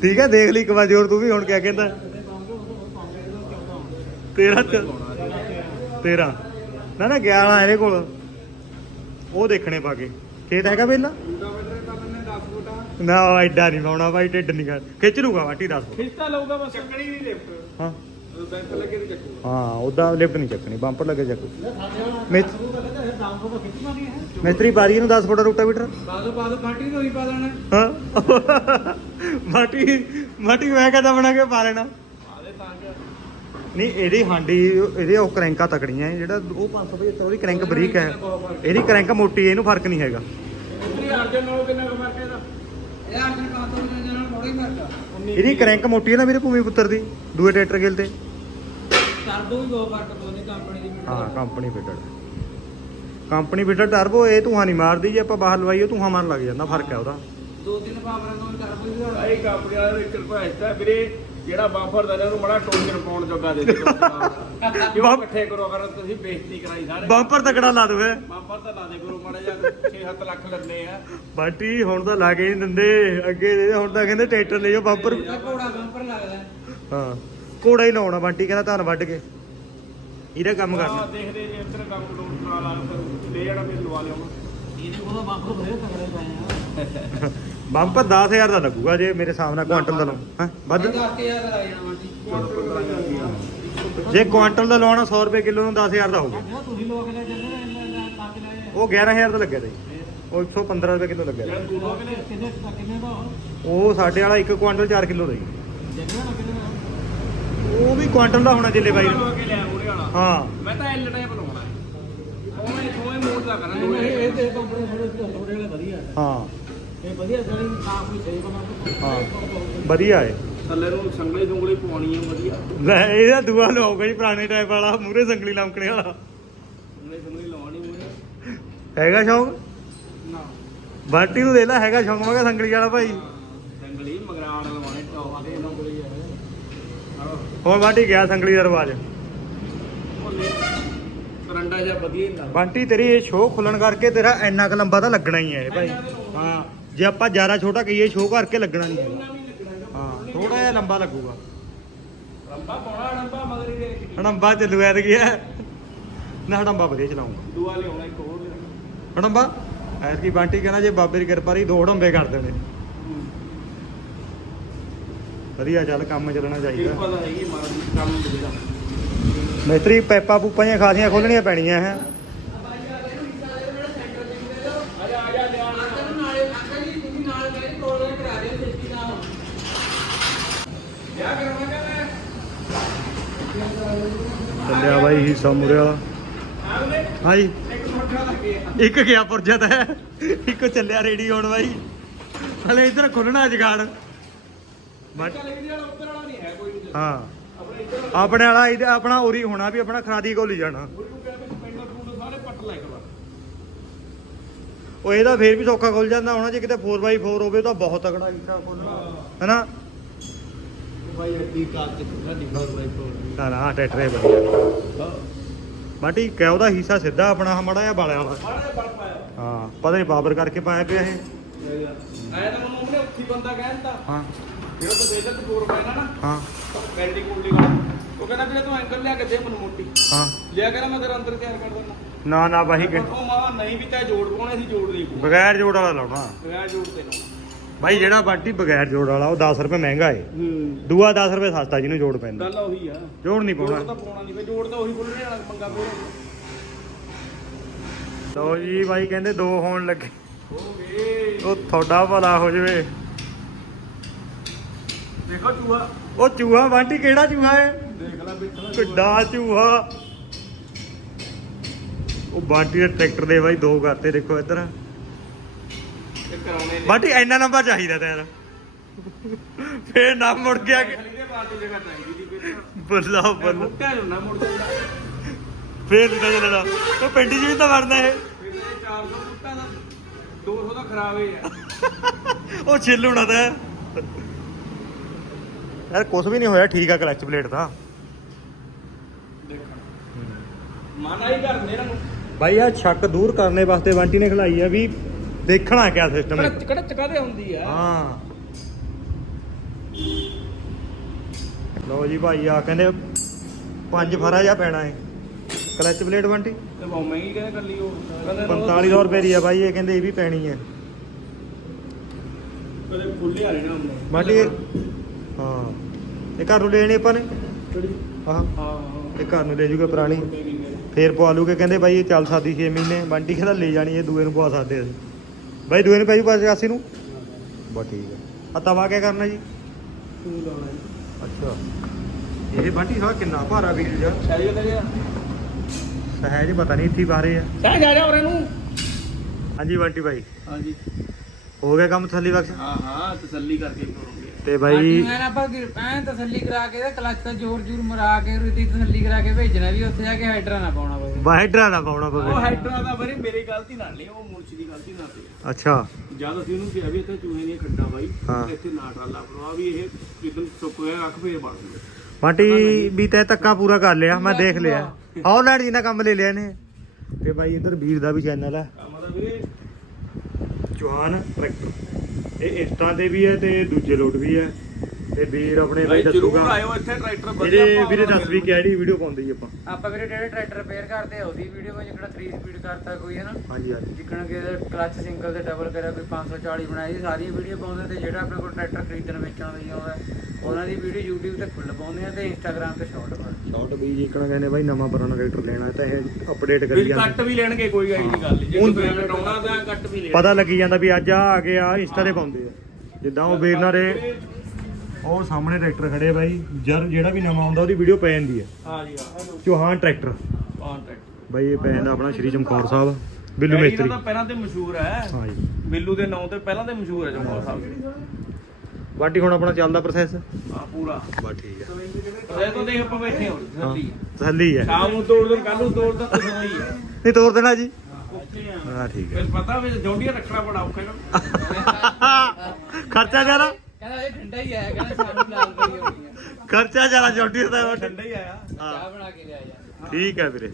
ਠੀਕ ਹੈ ਦੇਖ ਲਈ ਇੱਕ ਵਾਰ ਜੋਰ ਤੂੰ ਵੀ ਹੁਣ ਕਿਆ ਕਹਿੰਦਾ। ਤੇਰਾ ਚ। ਤੇਰਾ। ਨਾ ਨਾ 11 ਇਹਦੇ ਕੋਲ। ਉਹ ਦੇਖਣੇ ਪਾ ਕੇ ਖੇਤ ਹੈਗਾ ਪਹਿਲਾਂ ਰੂਟਾਵੇਟਰ ਕਰ ਲੈਣੇ 10 ਫੁੱਟਾ ਨਾ ਐਡਾ ਨਹੀਂ ਪਾਉਣਾ ਭਾਈ ਢਿੱਡ ਨਹੀਂ ਕਰ ਖਿੱਚ ਲੂਗਾ ਮਾਟੀ ਦੱਸ। ਖਿੱਚਤਾ ਲਊਗਾ ਬਸ। ਚੱਕਣੀ ਨਹੀਂ ਲਿਫਟ। ਹਾਂ। ਉਹ ਬੈਂਕ ਲੱਗੇ ਤੇ ਚੱਕੂਗਾ ਹਾਂ ਉਹਦਾ ਲਿਫਟ ਨਹੀਂ ਚੱਕਣੀ ਬੰਪਰ ਲੱਗੇ ਚੱਕ। ਮਿਸਤਰੀ ਪਾਰੀ ਨੂੰ। 10 ਫੁੱਟ ਰੋਟਾਵੀਟਰ। ਬਾਦੋ ਬਾਦੋ ਪਾਰਟੀ ਨੂੰ ਹੀ ਪਾ ਦੇਣਾ ਹਾਂ। ਮਾਟੀ ਮਾਟੀ ਮੈਂ ਕਹਦਾ ਬਣਾ ਕੇ ਪਾ ਲੈਣਾ? ਨਹੀਂ ਇਹਦੀ ਹਾਂਡੀ ਇਹਦੇ ਉਹ ਕਰੈਂਕਾਂ ਤਕੜੀਆਂ ਹੈ ਜਿਹੜਾ ਉਹ 575 ਉਹਦੀ ਕਰੈਂਕ ਬਰੀਕ ਹੈ। ਇਹਦੀ ਕਰੈਂਕ ਮੋਟੀ ਹੈ ਇਹਨੂੰ ਫ਼ਰਕ ਨਹੀਂ ਹੈਗਾ। ਉਤਰੀ ਅਰਜਨ ਨਾਲ ਕਿੰਨਾ ਕੁ ਫ਼ਰਕ ਇਹਦਾ? ਇਹ ਅਰਜਨ 500 ਦੇ ਨਾਲ ਥੋੜਾ ਹੀ ਫ਼ਰਕ ਆ। ਇਹਦੀ ਕਰੈਂਕ ਮੋਟੀ ਹੈ ਨਾ ਮੇਰੇ ਭੂਮੀ ਪੁੱਤਰ ਦੀ ਦੂਏ ਟਰੈਕਟਰ ਗਿਲ ਤੇ। ਵੀ ਬਹੁਤ ਫ਼ਰਕ ਕੰਪਨੀ ਦੀ ਮੀਟਰ ਹਾਂ company fitted. Company fitted turbo ਇਹ ਧੂਆਂ ਨਹੀਂ ਮਾਰਦੀ ਜੇ ਆਪਾਂ ਬਾਹਰ ਲਵਾਈਏ ਧੂਆਂ ਮਾਰਨ ਲੱਗ ਜਾਂਦਾ ਫ਼ਰਕ ਹੈ ਉਹਦਾ। ਦੋ ਤਿੰਨ ਪਾਵਰਾਂ ਤੋਂ ਟਰਬੋ ਵੀ ਹੋਣਾ ਆਈ ਕੰਪਨੀ ਵਾਲੇ ਵਿੱਚ ਰਿਕੁਐਸਟ ਹੈ ਵੀਰੇ ਜਿਹੜਾ ਬਾਫਰ ਦਾ ਨੇ ਉਹਨੂੰ ਮੜਾ ਟੋਕਰ ਪਾਉਣ ਜੋਗਾ ਦੇ ਦੇ ਕਿਉਂ ਇਕੱਠੇ ਕਰੋ ਅਗਰ ਤੁਸੀਂ ਬੇਇੱਜ਼ਤੀ ਕਰਾਈ ਸਾਰੇ। ਬੰਪਰ ਤਕੜਾ ਲਾ ਦਵੇ ਬਾਫਰ ਤਾਂ ਲਾ ਦੇ ਕਰੋ ਮੜਾ ਜਾ 6-7 ਲੱਖ ਲੱਗੇ ਆ। ਬਾਟੀ ਹੁਣ ਤਾਂ ਲਾ ਕੇ ਨਹੀਂ ਦਿੰਦੇ। ਅੱਗੇ ਦੇ ਹੁਣ ਤਾਂ ਕਹਿੰਦੇ ਟਰੈਕਟਰ ਲਿਓ ਬੰਪਰ ਇਹ ਘੋੜਾ ਬੰਪਰ ਲੱਗਦਾ ਹਾਂ ਕੋੜਾ ਹੀ ਲਾਉਣਾ ਬੰਟੀ ਕਹਿੰਦਾ ਧਨ ਵੱਢ ਕੇ। ਇਹਦਾ ਕੰਮ ਹਾਂ ਕਰਨਾ ਦੇਖਦੇ ਜੇ ਇੱਧਰ ਕੰਮ ਲੋਟ ਨਾਲ ਆ ਫਿਰ ਲੈ ਜਾਣਾ ਫਿਰ ਲਵਾ ਲਿਆਉਣਾ। ਇਹਦੇ ਕੋਲ ਬੰਪਰ ਬੜੇ ਤਗੜੇ ਪਏ ਆ। ਬੰਪਰ 10000 ਦਾ ਲੱਗੂਗਾ ਜੇ ਮੇਰੇ ਹਿਸਾਬ ਨਾਲ ਕੁਆਂਟਲ ਦਾ ਲਓ। ਹੈ ਵੱਧ? 10000 ਦਾ ਲੱਗ ਜਾਣਾ ਜੀ ਕੁਆਂਟਲ ਦਾ ਲਾਉਣਾ 100 ਰੁਪਏ ਕਿਲੋ ਨੂੰ 10000 ਦਾ ਹੋਊਗਾ। ਜਿਹੜਾ ਤੁਸੀਂ ਲੋਕ ਲੈ ਜਾਂਦੇ ਉਹ 11000 ਦਾ ਲੱਗਿਆ ਤਾ। ਉਹ 115 ਰੁਪਏ ਕਿਲੋ ਲੱਗਿਆ ਉਹ ਸਾਡੇ ਵਾਲਾ 1 ਕੁਆਂਟਲ 4 ਕਿਲੋ ਦਾ ਉਹ ਵੀ ਕੁਆਂਟਲ ਦਾ ਹੋਣਾ ਜਿੱਲੇ ਬਾਈ ਹਾਂ। ਮੈਂ ਤਾਂ ਐਲ ਟਾਈਪ ਲਾਉਣਾ ਹੈ। ਉਹਨੇ ਸੋਏ ਮੋੜ ਦਾ ਕਰਨਾ ਇਹ ਇਹ ਤੇ ਕੰਪਨੀ ਥੋੜੇ ਥੋੜੇ ਵਾਲੇ ਵਧੀਆ ਹਾਂ। ਇਹ ਵਧੀਆ ਜਿਹੜੀ ਸਾਫ਼ ਵੀ ਸਹੀ ਬਣਾ ਹਾਂ ਵਧੀਆ ਥੱਲੇ ਨੂੰ ਸੰਗਲੀ ਸੁੰਗਲੀ ਪਵਾਉਣੀ ਹੈ ਵਧੀਆ। ਲੈ ਇਹਦਾ ਦੂਆ ਲਵਾਉਗਾ ਜੀ ਪੁਰਾਣੇ ਟਾਈਪ ਵਾਲਾ ਮੂਰੇ ਸੰਗਲੀ ਲੰਕਣੇ ਵਾਲਾ। ਸੰਗਲੀ ਸੁੰਗਲੀ ਲਾਉਣੀ ਮੂਰੇ ਹੈਗਾ ਸ਼ੌਂਕ? ਨਾ। ਬਾਟੀ ਨੂੰ ਦੇ ਲੈ ਹੈਗਾ ਸ਼ੌਂਕ ਮੈਂ ਕਿਹਾ ਸੰਗਲੀ ਵਾਲਾ ਭਾਈ। ਸੰਗਲੀ ਮਗਰਾੜ ਲਵਾਉਣੇ ਟੌਪ ਦੇ ਨਾਲ ਕੋਈ ਹੈ ਹੁਣ ਬਾਟੀ ਗਿਆ ਸੰਗਲੀ ਦਾ ਰਿਵਾਜ? ਕਰੰਡਾ ਜਿਹਾ ਵਧੀਆ ਹੀ ਬੰਟੀ ਤੇਰੀ ਇਹ ਸ਼ੋਅ ਖੁੱਲਣ ਕਰਕੇ ਤੇਰਾ ਇੰਨਾ ਕੁ ਲੰਬਾ ਤਾਂ ਲੱਗਣਾ ਹੀ ਹੈ ਇਹ ਭਾਈ। ਹਾਂ। ਜੇ ਆਪਾਂ ਜ਼ਿਆਦਾ ਛੋਟਾ ਕਹੀਏ ਸ਼ੋਅ ਕਰਕੇ ਲੱਗਣਾ ਨਹੀਂ ਹੈ ਹਾਂ ਥੋੜਾ ਜਿਹਾ ਲੰਬਾ ਲੱਗੂਗਾ। ਰੰਬਾ ਪਾਉਣਾ ਰੰਬਾ ਮਗਰੀ ਦੇ ਹੜੰਬਾ ਚੱਲੂ ਐਤ ਗਿਆ ਨਾ ਹੜੰਬਾ ਵਧੀਆ ਚਲਾਉਂਗਾ ਦੂਆ ਲਿਆਉਣਾ ਇੱਕ ਹੋਰ ਹੜੰਬਾ? ਐਤ ਕੀ ਬੰਟੀ ਕਹਿੰਦਾ ਜੇ ਬਾਬੇ ਦੀ ਕਿਰਪਾ ਰਹੀ ਦੋ ਹੜੰਬੇ ਕਰ ਦੇਣੇ। ਵਧੀਆ ਚੱਲ ਕੰਮ ਚੱਲਣਾ ਚਾਹੀਦਾ। ਕਿਰਪਾ ਦਾ ਹੈਗੀ ਮਾਰ ਕੰਮ ਜਿਹੜਾ ਮਿਸਤਰੀ ਪੈਪਾ ਪੂਪਾਂ ਦੀਆਂ ਖਾਸੀਆਂ ਖੋਲਣੀਆਂ ਪੈਣੀਆਂ ਹੈ ਨਾਲੇ ਅੰਕਲ ਜੀ ਤੁਸੀਂ ਨਾਲ ਮੇਰੇ ਕੋਲ ਕਰਾ ਦਿਓ ਛੇਤੀ ਨਾਲ ਕਿਆ ਕਰਾਂਗਾ ਮੈਂ ਚੱਲਿਆ ਬਾਈ ਹਿੱਸਾ ਮੁਰੇ ਵਾਲਾ। ਹਾਂਜੀ। ਇੱਕ ਗਿਆ ਪੁਰਜਤ ਹੈ। ਇੱਕ ਚੱਲਿਆ ਰੇਡੀ ਹੁਣ ਬਾਈ। ਹਲੇ ਇਧਰ ਖੁੱਲਣਾ ਜਗਾੜ ਹਾਂ। ਆਪਣੇ ਵਾਲਾ ਇਹਦਾ ਆਪਣਾ ਉਰੀ ਹੋਣਾ ਵੀ ਆਪਣਾ ਖਰਾਦੀ ਕੋਲ ਹੀ ਜਾਣਾ। ਗੁਰੂ ਉਹ ਇਹਦਾ ਫੇਰ ਵੀ ਸੌਖਾ ਖੁੱਲ ਜਾਂਦਾ ਹੋਣਾ, ਜੇ ਕਿਤੇ 4x4 ਹੋਵੇ ਤਾਂ ਬਹੁਤ ਤਕੜਾ ਹਿੱਸਾ ਖੋਲਣਾ। ਹੈਨਾ? ਭਾਈ ਅੱਡੀ ਕਾਲ ਤੇ ਸਾਡੀ ਫੋਰ ਬਾਈ ਫੋਰ ਨਾ ਨਾ ਟਰੈਕਟਰ ਹੀ ਵਧੀਆ ਬਾਟੀ ਕਿ ਉਹਦਾ ਹਿੱਸਾ ਸਿੱਧਾ ਆਪਣਾ ਮੜਾ ਜਿਹਾ ਬਾਲਿਆ ਵਾਲਾ? ਮਾਰੇ ਬਲ ਪਾਇਆ। ਹਾਂ ਪਤਾ ਨਹੀਂ ਪਾਵਰ ਕਰਕੇ ਪਾਇਆ ਪਿਆ ਇਹ। ਆਇਆ ਤਾਂ ਮੈਨੂੰ ਉਹਨੇ ਉੱਥੀ ਬੰਦਾ ਕਹਿੰਦਾ ਹਾਂ। ਜਿਹੜਾ ਤੂੰ ਦੇਦਾ ਤੂੰ ਫੋਰ ਪਾਇਆ ਨਾ ਹਾਂ। ਵੈਲਡੀ ਕੁੰਡਲੀ ਵਾਲਾ। ਉਹ ਕਹਿੰਦਾ ਵੀ ਤੂੰ ਐਂਕਲ ਲਿਆ ਕੇ ਦੇ ਮੈਨੂੰ ਮੋਟੀ। ਹਾਂ। ਲਿਆ ਕਰ ਮੈਂ ਤੇਰਾ ਅੰਦਰ ਤਿਆਰ ਕਰ ਦਿੰਦਾ। ਨਾ ਨਾ ਬਾਈ ਕਿ ਉਹ ਮਾਵਾ ਨਹੀਂ ਵੀ ਤੈ ਜੋੜ ਪਾਉਣੇ ਸੀ ਜੋੜ ਨਹੀਂ ਪਊ ਬਗੈਰ ਜੋੜ ਵਾਲਾ ਲਾਉਣਾ। ਮੈਂ ਜੋੜ ਤੇ ਨਾ ਬਾਈ ਜਿਹੜਾ ਬਾਟੀ ਬਗੈਰ ਜੋੜ ਵਾਲਾ ਉਹ 10 ਰੁਪਏ ਮਹਿੰਗਾ ਏ। ਹੂੰ। ਦੂਆ 10 ਰੁਪਏ ਸਸਤਾ ਜਿਹਨੂੰ ਜੋੜ ਪੈਂਦਾ। ਗੱਲ ਉਹੀ ਆ। ਜੋੜ ਨਹੀਂ ਜੋੜ ਤਾਂ ਪਾਉਣਾ ਪਾਉਣਾ ਨਹੀਂ ਫੇ ਜੋੜ ਤਾਂ ਉਹੀ ਖੁੱਲਣੇ ਵਾਲਾ ਮੰਗਾ ਫੇਰ। ਲਓ ਜੀ ਬਾਈ ਕਹਿੰਦੇ ਦੋ ਹੋਣ ਲੱਗੇ। ਹੋ ਗਏ। ਉਹ ਤੁਹਾਡਾ ਭਲਾ ਹੋ ਜਵੇ। ਦੇਖੋ ਚੂਹਾ। ਉਹ ਚੂਹਾ ਬਾਂਟੀ ਕਿਹੜਾ ਚੂਹਾ ਏ? ਦੇਖ ਲੈ ਬਿੱਠਾ ਕਿੱਡਾ ਚੂਹਾ। ਉਹ ਬਾਂਟੀ ਦੇ ਟਰੈਕਟਰ ਦੇ ਬਾਈ ਦੋ ਕਰਤੇ ਦੇਖੋ ਇੱਧਰ। ਕਰਾਉਣੇ ਨੇ। ਬਾਂਟੀ ਇੰਨਾ ਨੰਬਰ ਚਾਹੀਦਾ ਤੈਨੂੰ ਫੇਰ ਨਾ ਮੁੜ ਗਿਆ ਕਿ ਖਲੀ ਦੇ ਬਾਅਦ ਚ ਜਗ੍ਹਾ ਚਾਹੀਦੀ ਦੀ ਬਿੱਠਾ ਬੱਲਾ ਬੱਲਾ। ਮੁੱਟਿਆ ਜੁੰਨਾ ਮੁੜ ਫੇਰ ਚੱਲਣਾ ਉਹ ਪਿੰਡ 'ਚ ਵੀ ਤਾਂ ਵੜਨਾ ਇਹ। ਫਿਰ ਇਹ 400 ਮੁੱਟਾ ਦਾ 200 ਦਾ ਖਰਾਬ ਹੀ ਆ। ਉਹ ਛਿੱਲ ਹੋਣਾ ਤਾਂ। ਯਾਰ ਕੁਝ ਵੀ ਨਹੀਂ ਹੋਇਆ ਠੀਕ ਆ ਕਲਚ ਪਲੇਟ ਤਾਂ। ਦੇਖਣ। ਮਨ ਆਈ ਇਹਨਾਂ ਨੂੰ ਬਾਈ ਆ ਸ਼ੱਕ ਦੂਰ ਕਰਨੇ ਵਾਸਤੇ ਬੰਟੀ ਨੇ ਖਿਲਾਈ ਆ ਵੀ ਦੇਖਣਾ ਕਿਆ ਸਿਸਟਮ ਹੈ। ਕੜਚ ਕੜਚ ਕਾਦੇ ਹੁੰਦੀ ਆ? ਹਾਂ। ਲੋ ਜੀ ਭਾਈ ਆ ਕਹਿੰਦੇ ਪੰਜ ਫਰਾ ਜਾ ਪੈਣਾ ਹੈ ਕਲਚ ਪਲੇਟ ਬੰਟੀ? ਤੇ ਬਹੁਤ ਮਹਿੰਗੀ ਕਹਿੰਦੇ ਕੱਲੀ ਉਹ। ਕਹਿੰਦੇ 4500 ਰੁਪਏ ਦੀ ਆ ਬਾਈ ਇਹ ਕਹਿੰਦੇ ਇਹ ਵੀ ਪੈਣੀ ਹੈ ਕਦੇ ਫੁੱਲੇ ਆ ਰਹਿਣਾ ਹੁੰਦਾ ਬਾਟੀ ਹਾਂ। ਇਹ ਘਰ ਨੂੰ ਲੈਣੇ ਆਪਾਂ ਨੇ? ਆਹ। ਹਾਂ। ਇਹ ਘਰ ਨੂੰ ਲੈ ਜੂਗਾ ਪੁਰਾਣੀ। ਹਾਂ ਫੇਰ ਪਵਾ ਲੂਗੇ ਕਹਿੰਦੇ ਬਾਈ ਇਹ ਚੱਲ ਸਕਦੀ 6 ਮਹੀਨੇ। ਬੰਟੀ ਕਹਿੰਦਾ ਲੈ ਜਾਣੀ ਇਹ ਦੂਏ ਨੂੰ ਪਵਾ ਸਕਦੇ ਅਸੀਂ। ਬਾਈ ਦੂਏ ਨੂੰ ਪੈ ਜੂ ਪਾਸੇ ਆਸੀ ਨੂੰ? ਬਸ ਠੀਕ ਹੈ ਆ ਤਵਾ ਕਿਆ ਕਰਨਾ ਜੀ? ਤੂੰ ਲਾਉਣਾ ਜੀ। ਅੱਛਾ। ਇਹ ਬੰਟੀ ਸਾਹ ਕਿੰਨਾ ਭਾਰਾ ਵੀਲ ਜਾ ਸਹਿਜ ਪਤਾ ਨਹੀਂ ਇੱਥੇ ਬਾਰੇ ਆ। ਸਹਿ ਜਾ ਜਾ ਉਰੇ ਨੂੰ। ਹਾਂਜੀ ਬੰਟੀ ਬਾਈ। ਹਾਂਜੀ। ਹੋ ਗਿਆ ਕੰਮ ਥੱਲੀ ਬਖਸ਼। ਹਾਂ ਹਾਂ ਤਸੱਲੀ ਕਰਕੇ ਕਰੋਗੇ ਤੇ ਬਾਈ ਮੈਂ ਆਪਾਂ ਐ ਤਸੱਲੀ ਕਰਾ ਕੇ ਤੇ ਕਲਚ ਦਾ ਜੋਰ ਜੂਰ ਮਰਾ ਕੇ ਰੁਦੀ ਤਸੱਲੀ ਕਰਾ ਕੇ ਭੇਜਣਾ ਵੀ ਉੱਥੇ ਜਾ ਕੇ ਹਾਈਡਰਾ ਨਾ ਪਾਉਣਾ ਪਵੇ। ਬਾਈਡਰਾ ਨਾ ਪਾਉਣਾ ਉਹ ਪਵੇ ਹੈਡਰਾ ਦਾ ਬਰੇ ਮੇਰੀ ਗਲਤੀ ਨਾਲ ਨਹੀਂ ਉਹ ਮੁਰਸ਼ੀ ਦੀ ਗਲਤੀ ਨਾਲ ਸੀ। ਅੱਛਾ। ਜਦ ਅਸੀਂ ਉਹਨੂੰ ਕਿਹਾ ਵੀ ਇੱਥੇ ਚੂਹੇ ਦੀਆਂ ਖੱਡਾਂ ਬਾਈ ਹਾਂ। ਇੱਥੇ ਨਾ ਟਾਲਾ ਬਣਵਾ ਵੀ ਇਹ ਜਿੱਦਨ ਸੁੱਕ ਗਿਆ ਰੱਖ ਫੇਰ ਬਣ ਜੂਗਾ ਬਾਟੀ ਵੀ ਤੈ ਧੱਕਾ ਪੂਰਾ ਕਰ ਲਿਆ ਮੈਂ ਦੇਖ ਲਿਆ। ਆਨਲਾਈਨ ਜਿੰਨਾ ਕੰਮ ਲੈ ਲਿਆ ਇਹਨੇ। ਤੇ ਬਾਈ ਇੱਧਰ ਵੀਰ ਦਾ ਵੀ ਚੈਨਲ ਹੈ ਕੰਮ ਦਾ ਵੀਰੇ ਚੌਹਾਨ ਟਰੈਕਟਰ ਇਹ ਇੰਸਟਾ ਤੇ ਵੀ ਹੈ ਤੇ ਦੂਜੇ ਲੋਟ ਵੀ ਹੈ। ਤੇ ਵੀਰ ਆਪਣੇ ਬਾਈ ਜਰੂਰ ਦੱਸੂਗਾ। ਆਇਓ ਇੱਥੇ ਟਰੈਕਟਰ ਵਧੀਆ ਇਹਦੇ ਵੀਰੇ ਦੱਸ ਵੀ ਕਿਹੜੀ ਵੀਡੀਓ ਪਾਉਂਦੇ ਆਪਾਂ? ਆਪਾਂ ਵੀਰੇ ਜਿਹੜੇ ਟਰੈਕਟਰ ਰਿਪੇਅਰ ਕਰਦੇ ਆ ਉਹਦੀ ਵੀਡੀਓ ਵਿੱਚ ਜਿਹੜਾ 3 ਸਪੀਡ ਕਰਤਾ ਕੋਈ ਹੈ ਨਾ। ਹਾਂਜੀ ਹਾਂਜੀ। ਜਿੱਕਣ ਕਿ ਕਲਚ ਸਿੰਗਲ ਤੇ ਡਬਲ ਕਰਿਆ ਕੋਈ 540 ਬਣਾਈ ਸਾਰੀਆਂ ਵੀਡੀਓ ਪਾਉਂਦੇ ਤੇ ਜਿਹੜਾ ਆਪਣੇ ਕੋਲ ਟਰੈਕਟਰ ਖਰੀਦਣ ਵੇਚਣ ਲਈ ਆਉਂਦਾ ਉਹਨਾਂ ਦੀ ਵੀਡੀਓ YouTube ਤੇ ਫੁੱਲ ਪਾਉਂਦੇ ਆ ਤੇ Instagram ਤੇ ਸ਼ਾਰਟ ਪਾਉਂਦੇ ਸ਼ਾਰਟ ਵੀ ਜੀ ਕਹਣਾ ਕਹਿੰਦੇ ਬਾਈ ਨਵਾਂ ਪੁਰਾਣਾ ਟਰੈਕਟਰ ਲੈਣਾ ਤਾਂ ਇਹ ਅਪਡੇਟ ਕਰੀ ਵੀ ਜਾਂਦੇ। ਕੱਟ ਵੀ ਲੈਣਗੇ ਕੋਈ ਗੱਲ ਨਹੀਂ ਗੱਲ ਜੇ ਕੋਈ ਬ੍ਰਾਂਡ ਆਉਣਾ ਤਾਂ ਕੱਟ ਵੀ ਲੈਣਗੇ। ਪਤਾ ਲੱਗੀ ਜਾਂਦਾ ਵੀ ਅੱਜ ਆ ਆ ਗਿਆ ਇੰਸਟਾ ਤੇ ਪਾਉਂਦੇ ਆ। ਜਿੱਦਾਂ ਉਹ ਵੀਰ ਨਾਲ ਉਹ ਸਾਹਮਣੇ ਟਰੈਕਟਰ ਖੜੇ ਆ ਬਾਈ। ਜਰ ਜਿਹੜਾ ਵੀ ਨਵਾਂ ਆਉਂਦਾ ਉਹਦੀ ਵੀਡੀਓ ਪੈ ਜਾਂਦੀ ਹੈ ਹਾਂ ਜੀ ਹਾਂ। ਚੌਹਾਨ ਟਰੈਕਟਰ। ਟਰੈਕਟਰ। ਬਾਈ ਇਹ ਪੈ ਜਾਂਦਾ ਆਪਣਾ ਸ਼੍ਰੀ ਚਮਕੌਰ ਸਾਹਿਬ ਬਿੱਲੂ ਮੇਸਤਰੀ। ਦਾ ਪਹਿਲਾਂ ਤੇ ਮਸ਼ਹੂਰ ਹੈ। ਹਾਂ ਜੀ। ਬਿੱਲੂ ਦੇ ਨਾਂ ਤੇ ਪਹਿਲਾਂ ਤੇ ਮਸ਼ਹੂਰ ਹੈ ਜੰਗਲ ਸਾਹਿਬ। ਬਾਟੀ ਹੁਣ ਆਪਣਾ ਚੱਲਦਾ ਪ੍ਰੋਸੈਸ ਹਾਂ ਪੂਰਾ। ਬਾ ਠੀਕ ਹੈ ਅਰੇ ਤਾਂ ਦੇਖ ਆਪਾਂ ਬੈਠੇ ਹਾਂ ਹਾਂ। ਜਲਦੀ ਤਸੱਲੀ ਹੈ। ਸ਼ਾਮ ਨੂੰ ਤੋੜ ਦਿਨ ਕੱਲ ਨੂੰ ਤੋੜ ਤਾਂ ਕੁਝ ਨਹੀਂ ਹੈ। ਨਹੀਂ ਤੋਰ ਦੇਣਾ ਜੀ। ਹਾਂ ਠੀਕ ਹੈ ਫਿਰ ਪਤਾ ਵੀ ਜੌਂਡੀਆਂ ਰੱਖਣਾ ਬੜਾ ਔਖਾ ਹੈ ਖਰਚਾ ਜ਼ਿਆਦਾ? ਕਹਿੰਦਾ ਇਹ ਠੰਡਾ ਹੀ ਆਇਆ ਕਹਿੰਦਾ ਸਾਨੂੰ ਲਾਲ ਪਈ ਹੋਣੀ ਆ। ਖਰਚਾ ਜ਼ਿਆਦਾ ਜੋਟੀ ਦਾ ਵਾ। ਠੰਡਾ ਹੀ ਆਇਆ। ਚਾਹ ਬਣਾ ਕੇ ਲਿਆ ਯਾਰ ਠੀਕ ਹੈ ਵੀਰੇ।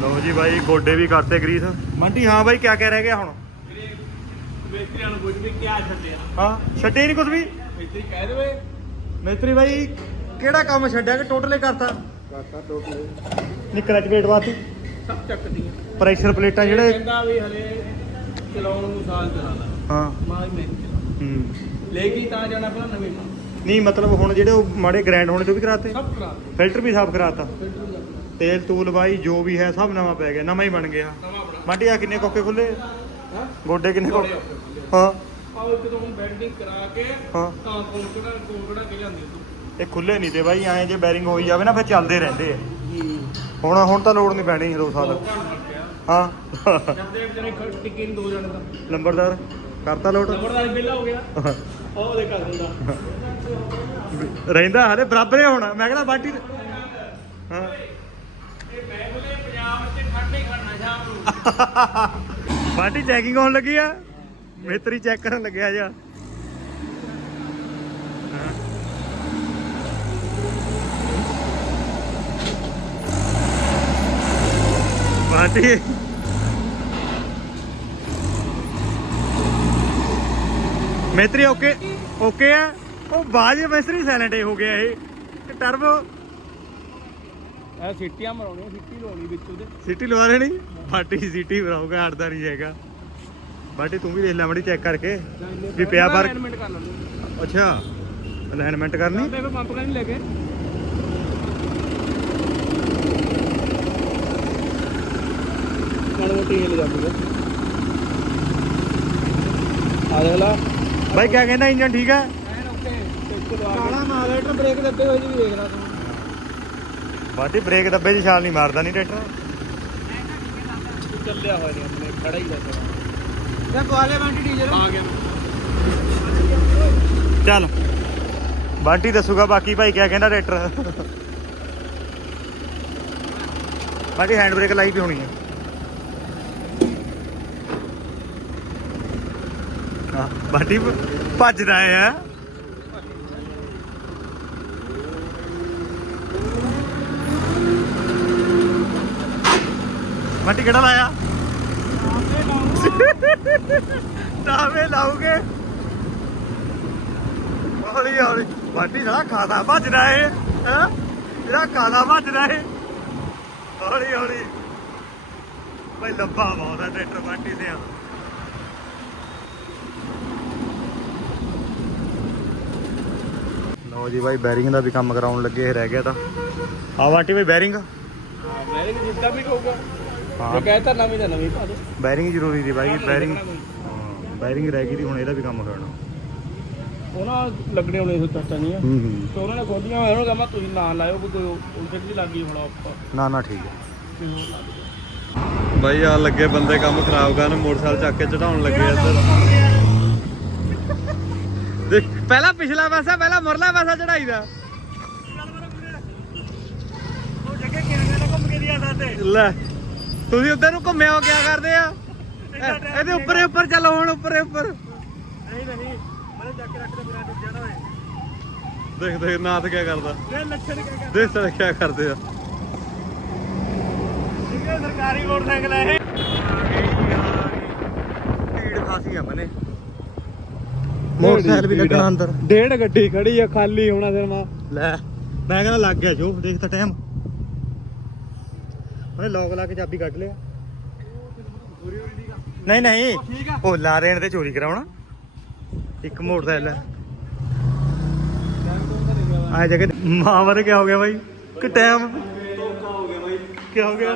ਲਓ ਜੀ ਬਾਈ ਗੋਡੇ ਵੀ ਕਰਤੇ ਗਰੀਸ। ਮੰਟੀ ਹਾਂ ਬਾਈ ਕਿਆ ਕਹਿ ਰਹਿ ਗਿਆ ਹੁਣ? ਮਿਸਤਰੀਆਂ ਨੂੰ ਪੁੱਛ ਵੀ ਕਿਆ ਛੱਡਿਆ। ਹਾਂ ਛੱਡੇ ਨਹੀਂ ਕੁਝ ਵੀ? ਮਿਸਤਰੀ ਕਹਿ ਦੇਵੇ। ਮਿਸਤਰੀ ਬਾਈ ਕਿਹੜਾ ਕੰਮ ਛੱਡਿਆ ਕਿ ਟੋਟਲੇ ਕਰਤਾ? ਕਾਕਾ ਟੋਟਲੇ। ਨਿਕਲ ਚ ਵੇਟ ਵਾਸਤੇ। ਸਭ ਚੱਕਦੀਆਂ। ਪ੍ਰੈਸ਼ਰ ਪਲੇਟਾਂ ਜਿਹੜੇ ਕਹਿੰਦਾ ਵੀ ਹਲੇ ਚਲਾਉਣ ਨੂੰ ਸਾਲ ਚਲਾਣਾ ਹਾਂ। ਮਾਂ ਮੈਂ ਹੂੰ। ਲੈ ਕੇ ਤਾਂ ਜਾਣਾ ਪਹਿਲਾਂ ਨਵੇਂ ਮਾਂ ਨਹੀਂ ਮਤਲਬ ਹੁਣ ਜਿਹੜੇ ਉਹ ਮਾੜੇ ਗ੍ਰੈਂਡ ਹੋਣੇ ਤੋਂ ਵੀ ਕਰਾਤੇ? ਸਭ ਕਰਾ ਫਿਲਟਰ ਵੀ ਸਾਫ਼ ਕਰਾਤਾ। ਫਿਲਟਰ ਦਾ ਤੇਲ ਤੂਲ ਬਾਈ ਜੋ ਵੀ ਹੈ ਸਭ ਨਵਾਂ ਪੈ ਗਿਆ ਨਵਾਂ ਹੀ ਬਣ ਗਿਆ। ਨਵਾਂ ਬਣਾ। ਮੰਟੀ ਆ ਕਿੰਨੇ ਕੋਕੇ ਖੁੱਲੇ? ਹਾਂ? ਗੋਡੇ ਕਿੰਨੇ ਬੜੇ ਕੋਕੇ ਔਖੇ ਹੁੰਦੇ ਹਾਂ। ਆ ਆਹ ਇੱਕ ਤਾਂ ਹੁਣ ਬੈਂਡਿੰਗ ਕਰਾ ਕੇ ਹਾਂ। ਤਾਂ ਕੋਂਕੜਾ ਕੋਂਕੜਾ ਕੇ ਜਾਂਦੇ ਤੂੰ ਇਹ ਖੁੱਲੇ ਨਹੀਂ ਤੇ ਬਾਈ ਐਂ ਜੇ ਬੈਰਿੰਗ ਹੋਈ ਜਾਵੇ ਨਾ ਫਿਰ ਚੱਲਦੇ ਰਹਿੰਦੇ ਆ। ਹੁਣ ਹੁਣ ਤਾਂ ਲੋੜ ਨਹੀਂ ਪੈਣੀ ਦੋ ਸਾਲ। ਹਾਂ। ਜਦ ਦੇ ਜਨੇ ਟਿੱਕੀ ਨੂੰ ਦੋ ਜਣੇ ਦਾ ਨੰਬਰਦਾਰ ਕਰਤਾ ਲੋਟ। ਜ਼ਬਰਦਸਤ ਬਿੱਲਾ ਹੋ ਗਿਆ। ਉਹ ਦੇ ਕਰ ਦਿੰਦਾ ਰਹਿੰਦਾ ਹਲੇ ਬਰਾਬਰ ਹੀ ਹੋਣਾ। ਮੈਂ ਕਹਿੰਦਾ ਬਾਟੀ ਹਾਂ। ਇਹ ਮੈਂ ਬੋਲੇ ਪੰਜਾਬ 'ਚ ਠੰਡ ਨਹੀਂ ਖੜਨਾ ਸ਼ਾਮ ਨੂੰ ਬਾਟੀ ਚੈਕਿੰਗ ਹੋਣ ਲੱਗੀ ਆ। ਮੇਤਰੀ ਚੈੱਕ ਕਰਨ ਲੱਗਿਆ ਜਾ ਬਾਟੀ ਮੇਤਰੀ ਓਕੇ ਓਕੇ ਆ? ਉਹ ਬਾਜ ਮੇਤਰੀ ਸਾਇਲੈਂਟ ਹੋ ਗਿਆ ਇਹ। ਟਰਬੋ ਇਹ ਸਿੱਟੀਆਂ ਮਰਾਉਣੀਆਂ ਸਿੱਟੀ ਲਾਉਣੀ ਵਿੱਚ ਉਹਦੇ। ਸਿਟੀ ਲਵਾ ਲੈਣੀ? ਬਾਟੀ ਸਿਟੀ ਬਣਾਉਗਾ ਹਟਦਾ ਨਹੀਂ ਹੈਗਾ। ਬਾਟੀ ਤੂੰ ਵੀ ਦੇਖ ਲੈ ਮੜੀ ਚੈੱਕ ਕਰਕੇ। ਵੀ ਪਿਆ ਪਰ ਅਲਾਈਨਮੈਂਟ ਕਰ ਲੈਂਦੇ। ਅੱਛਾ ਅਲਾਈਨਮੈਂਟ ਕਰਨੀ? ਪੰਪ ਕਾ ਨਹੀਂ ਲੈ ਕੇ ਹਿੱਲ ਜਾਂਦੀ ਹੈ ਆ? ਦੇਖ ਲਾ। ਬਾਈ ਕਿਆ ਕਹਿੰਦਾ ਇੰਜਨ ਠੀਕ ਹੈ ਐਨ ਓਕੇ ਕਾਲਾ ਮਾਰੇਟਰ ਬ੍ਰੇਕ ਦਿੱਤੇ ਹੋਏ ਜੀ ਵੀ ਦੇਖ ਲਾ ਤੂੰ। ਬਾਟੀ ਬ੍ਰੇਕ ਦੱਬੇ 'ਚ ਛਾਲ ਨਹੀਂ ਮਾਰਦਾ ਨਹੀਂ ਟਰੈਕਟਰ। ਚੱਲਿਆ ਹੋਇਆ ਨਹੀਂ ਆਪਣੇ ਖੜਾ ਹੀ ਦੱਸ ਇਹ ਕੋਲੇ ਬੰਟੀ ਡੀਜ਼ਲ। ਆ ਗਿਆ ਚੱਲ। ਬਾਟੀ ਦੱਸੂਗਾ ਬਾਕੀ ਭਾਈ ਕਿਆ ਕਹਿੰਦਾ ਟਰੈਕਟਰ। ਬਾਟੀ ਹੈਂਡ ਬ੍ਰੇਕ ਲਾਈ ਵੀ ਹੋਣੀ ਹੈ ਹਾਂ, ਬਾਟੀ ਭੱਜਦਾ ਹੈ ਬਾਟੀ ਕਿਹੜਾ ਲਾਇਆ? ਤਾਵੇਂ ਲਾਉਗੇ ਹੌਲੀ ਹੌਲੀ। ਬਾਟੀ ਸਾਲਾ ਖਾਦਾ ਭੱਜਦਾ ਏ ਹੈ? ਜਿਹੜਾ ਕਾਲਾ ਭੱਜਦਾ ਏ ਹੌਲੀ ਹੌਲੀ। ਭਾਈ ਲੱਭਾ ਬਹੁਤ ਹੈ ਟਰੈਕਟਰ ਬਾਟੀ ਤੇ ਆ। ਲਓ ਜੀ ਭਾਈ ਬੈਰਿੰਗ ਦਾ ਵੀ ਕੰਮ ਕਰਾਉਣ ਲੱਗੇ ਰਹਿ ਗਿਆ ਤਾਂ। ਆ ਬਾਟੀ ਭਾਈ ਬੈਰਿੰਗ ਹਾਂ ਵੀ ਜਿੱਦਾਂ ਵੀ ਕਹੂਗਾ। ਹਾਂ। ਜੇ ਕਹਤਾ ਨਵੀਂ ਤਾਂ ਨਵੀਂ ਪਾ ਦੇ ਬੈਰਿੰਗ ਜ਼ਰੂਰੀ ਸੀ ਭਾਈ ਬੈਰਿੰਗ ਬੈਰਿੰਗ ਰਹਿ ਗਈ ਸੀ ਹੁਣ ਇਹਦਾ ਵੀ ਕੰਮ ਕਰਾਉਣਾ ਉਹਨਾਂ ਲੱਗਣੇ ਹੋਣੇ ਸੀ ਚਾਚਾ ਨਹੀਂ ਹੂੰ ਹੂੰ। ਤੇ ਉਹਨਾਂ ਨੇ ਖੋਲੀਆਂ ਹੋਇਆ ਉਹਨਾਂ ਕਹਿੰਦਾ ਤੁਸੀਂ ਨਾ ਲਾਇਓ ਵੀ ਕੋਈ ਉਲਟ ਵੀ ਲੱਗੀ ਹੋਣਾ ਉੱਪਰ ਨਾ ਨਾ ਠੀਕ ਹੈ। ਬਾਈ ਆ ਲੱਗੇ ਬੰਦੇ ਕੰਮ ਖਰਾਬ ਕਰਨ ਮੋਟਰਸਾਈਕਲ ਚੱਕ ਕੇ ਚੜਾਉਣ ਲੱਗੇ ਇੱਧਰ। ਪਹਿਲਾਂ ਪਿਛਲਾ ਪਾਸਾ ਪਹਿਲਾਂ ਮੁਰਲਾ ਪਾਸਾ ਚੜਾਈ ਦਾ। ਉਹ ਜੱਗੇ ਕਿਹੜਾ ਘੁੰਮ ਕੇ ਦਿਆ ਸਾਤੇ ਲੈ ਤੁਸੀਂ ਉੱਧਰ ਨੂੰ ਘੁੰਮਿਆ ਹੋ ਕਿਆ ਕਰਦੇ ਆ? ਇਹਦੇ ਉੱਪਰ ਉੱਪਰ ਚੱਲ ਹੁਣ ਉੱਪਰ ਉੱਪਰ। ਨਹੀਂ ਨਹੀਂ ਮੈਂ ਜਾ ਕੇ ਰੱਖ ਦੇ ਮੇਰਾ ਡੁੱਬ ਜਾਣਾ ਓਏ ਦੇਖ ਦੇਖ ਨਾਥ ਕੀ ਕਰਦਾ। ਇਹ ਲੱਛਣ ਕਿਆ ਦੇਖ ਸਰ ਕੀ ਕਰਦੇ ਆ। ਕਰਦੇ ਸਰਕਾਰੀ ਮੋਟਰਸਾਈਕਲ ਹੈ ਇਹ। ਭੀੜ ਖਾਸੀ ਆ ਬਨੇ ਮੋਟਰਸਾਈਕਲ ਵੀ ਲੱਗਣਾ ਅੰਦਰ। ਡੇਢ ਗੱਡੀ ਖੜੀ ਆ ਖਾਲੀ ਹੋਣਾ ਫਿਰ ਮਾ। ਲੈ ਮੈਂ ਕਹਿੰਦਾ ਲੱਗ ਗਿਆ ਜੋ ਦੇਖ ਤਾਂ ਟਾਈਮ। ਉਹਨੇ ਲੋਕ ਲਾ ਕੇ ਚਾਬੀ ਕੱਢ ਲਿਆ। ਨਹੀਂ ਨਹੀਂ ਠੀਕ ਆ ਉਹ ਲਾ ਰਹੇ ਨੇ ਤੇ ਚੋਰੀ ਕਰਾਉਣਾ। ਇੱਕ ਮੋਟਰਸਾਈਕਲ ਹੈ ਆ ਜਗ੍ਹਾ ਤੇ- ਮਾਂ ਬਾਰੇ ਕੀ ਹੋ ਗਿਆ ਬਾਈ? ਕਿ ਟਾਈਮ? ਧੋਖਾ ਹੋ ਗਿਆ? ਬਾਈ ਕੀ ਹੋ ਗਿਆ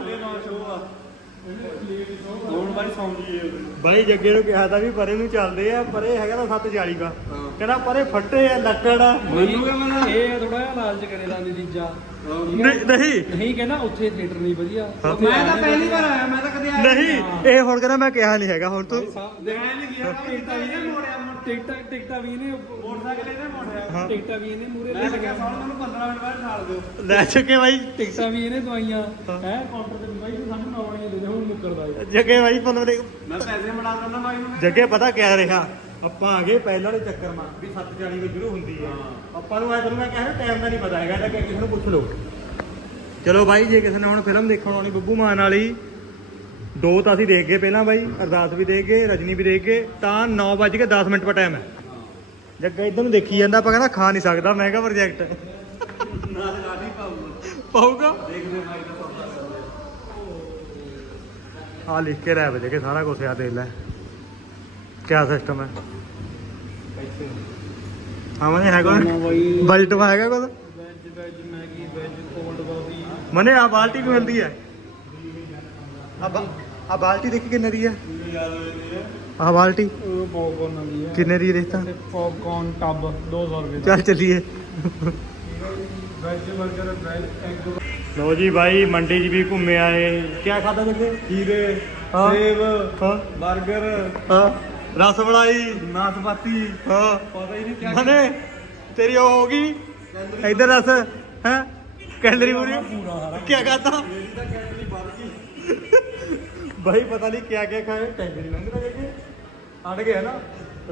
ਹੁਣ ਬਾਈ ਸੌਂ ਗਈ ਬਾਈ ਜੱਗੇ ਨੂੰ ਕਿਹਾ ਤਾਂ ਵੀ ਪਰੇ ਨੂੰ ਚੱਲਦੇ ਆ ਪਰੇ ਹੈਗਾ ਤਾਂ 740 ਦਾ। ਕਹਿੰਦਾ ਪਰੇ ਫੱਟੇ ਆ ਲੱਕੜ ਆ। ਮੈਨੂੰ ਪਤਾ ਇਹ ਥੋੜਾ ਜਿਹਾ ਲਾਲਚ ਕਰੇ ਦਾ ਤੀਜਾ ਨਹੀਂ ਨਹੀਂ ਨਹੀਂ। ਕਹਿੰਦਾ ਉੱਥੇ ਥੀਏਟਰ ਨਹੀਂ ਵਧੀਆ। ਮੈਂ ਤਾਂ ਪਹਿਲੀ ਵਾਰ ਆਇਆ ਮੈਂ ਤਾਂ ਕਦੇ ਆਇਆ ਨਹੀਂ ਇਹ ਹੁਣ ਕਹਿੰਦਾ ਮੈਂ ਕਿਹਾ ਨਹੀਂ ਹੈਗਾ ਹੁਣ ਤੂੰ ਦੇਖਿਆ ਨਹੀਂ ਗਿਆ ਟਿਕਟਾਂ ਵੀ ਨੇ ਮੋੜਿਆ। ਟਿਕਟਾਂ ਟਿਕਟਾਂ ਵੀ ਨੇ ਮੋਟਰਸਾਈਕਲ ਇਹਨੇ ਮੋੜਿਆ। ਟਿਕਟਾਂ ਵੀ ਇਹਨੇ ਮੂਰੇ ਮੈਂ ਲੱਗਿਆ ਸੌਣ ਮੈਨੂੰ 15 ਮਿੰਟ ਬਾਅਦ ਠਾਲ ਦਿਓ। ਲੈ ਚੁੱਕੇ ਬਾਈ ਟਿਕਟਾਂ ਵੀ ਇਹਨੇ ਦਵਾਈਆਂ। ਹਾਂ। ਕਾਊਂਟਰ ਤੇ ਬਾਈ ਤੂੰ ਸਾਨੂੰ ਨੌਵਣੀਆਂ ਦੇ ਦੇ ਹੁਣ ਮੁੱਕਰਦਾ। ਜੱਗੇ ਬਾਈ ਪੰਨ ਦੇ ਮੈਂ ਪੈਸੇ ਮੜਾ ਦਿੰਦਾ ਬਾਈ ਨੂੰ? ਜੱਗੇ ਪਤਾ ਕਿਆ ਰਿਹਾ? ਆਪਾਂ ਆ ਗਏ ਪਹਿਲਾਂ ਵਾਲੇ ਚੱਕਰ ਮਾ ਵੀ 740 ਵਜੇ ਸ਼ੁਰੂ ਹੁੰਦੀ ਹੈ। ਆਪਾਂ ਨੂੰ ਐ ਤੁਹਾਨੂੰ ਮੈਂ ਕਿਹਾ ਟਾਈਮ ਦਾ ਨਹੀਂ ਪਤਾ ਹੈਗਾ ਤਾਂ ਕਿਸੇ ਨੂੰ ਪੁੱਛ ਲਓ। ਚਲੋ ਬਾਈ ਜੇ ਕਿਸੇ ਨੇ ਹੁਣ ਫਿਲਮ ਦੇਖਣ ਆਉਣੀ ਬੱਬੂ ਮਾਨ ਵਾਲੀ ਦੋ ਤਾਂ ਅਸੀਂ ਦੇਖ ਗਏ ਪਹਿਲਾਂ ਬਾਈ ਅਰਦਾਸ ਵੀ ਦੇਖ ਗਏ ਰਜਨੀ ਵੀ ਦੇਖ ਗਏ ਤਾਂ 9:10 ਮਿੰਟ ਦਾ ਟਾਈਮ ਹੈ। ਜੱਗਾ ਇਧਰ ਨੂੰ ਦੇਖੀ ਜਾਂਦਾ ਆਪਾਂ ਕਹਿੰਦਾ ਖਾ ਨਹੀਂ ਸਕਦਾ ਮਹਿੰਗਾ ਪ੍ਰੋਜੈਕਟ ਨਾ ਤੇ ਗਾੜੀ ਪਾਊਗਾ। ਪਾਊਗਾ? ਦੇਖਦੇ ਦਾ ਸੌਦਾ ਆ ਲਿਖ ਕੇ ਰਹਿ ਵਜੇ ਕੇ ਸਾਰਾ ਕੁਝ ਆ ਦੇ ਲੈ ਕਿਆ ਸਿਸਟਮ ਹੈ ਹਾਂ ਮਨੇ ਹੈਗਾ ਬਜਟ ਮਾ ਹੈਗਾ ਕੁਝ veg veg Maggi veg cold coffee ਮਨੇ ਆ ਬਾਲਟੀ ਵੀ ਮਿਲਦੀ ਹੈ ਆ ਬਾ- ਆ ਬਾਲਟੀ ਦੇਖੀ ਕਿੰਨੇ ਦੀ ਹੈ ਯਾਦ ਹੋਈ ਆ ਬਾਲਟੀ ਉਹ ਪੌਪਕਾਰਨ ਆਉਂਦੀ ਹੈ ਕਿੰਨੇ ਦੀ ਦੇਖਤਾ ਤੇ ਪੌਪਕਾਰਨ ਟੱਬ 200 ਰੁਪਏ ਦਾ ਚੱਲ ਚੱਲੀਏ ਵੈਜ 버ਗਰ ਵੈਜ ਐਗ ਲੋ ਜੀ ਭਾਈ ਮੰਡੀ 'ਚ ਵੀ ਘੁੰਮੇ ਆਏ। ਕਿਆ ਖਾਦਾ ਜੱਗੇ? ਖੀਰੇ ਹਾਂ। ਸੇਬ ਹਾਂ। 버ਗਰ ਹਾਂ। ਰਸ ਮਲਾਈ ਨਾਸਪਾਤੀ। ਹਾਂ। ਪਤਾ ਹੀ ਨਹੀਂ ਕਿਆ ਮਨੇ ਤੇਰੀ ਉਹ ਹੋ ਗਈ। ਇਧਰ ਦੱਸ ਹੈ? ਕੈਲਰੀ ਪੂਰੀ। ਕੀ ਕਰਤਾ ਮੇਰੀ ਤਾਂ ਕੈਂਡਲੀ ਵੱਧ ਗਈ। ਭਾਈ ਪਤਾ ਨਹੀਂ ਕਿਆ ਕਿਆ ਖਾਏ। ਟੈਂਸ਼ਨ ਲੰਘ ਰਿਹਾ ਕਿ ਅੜ ਗਿਆ ਨਾ।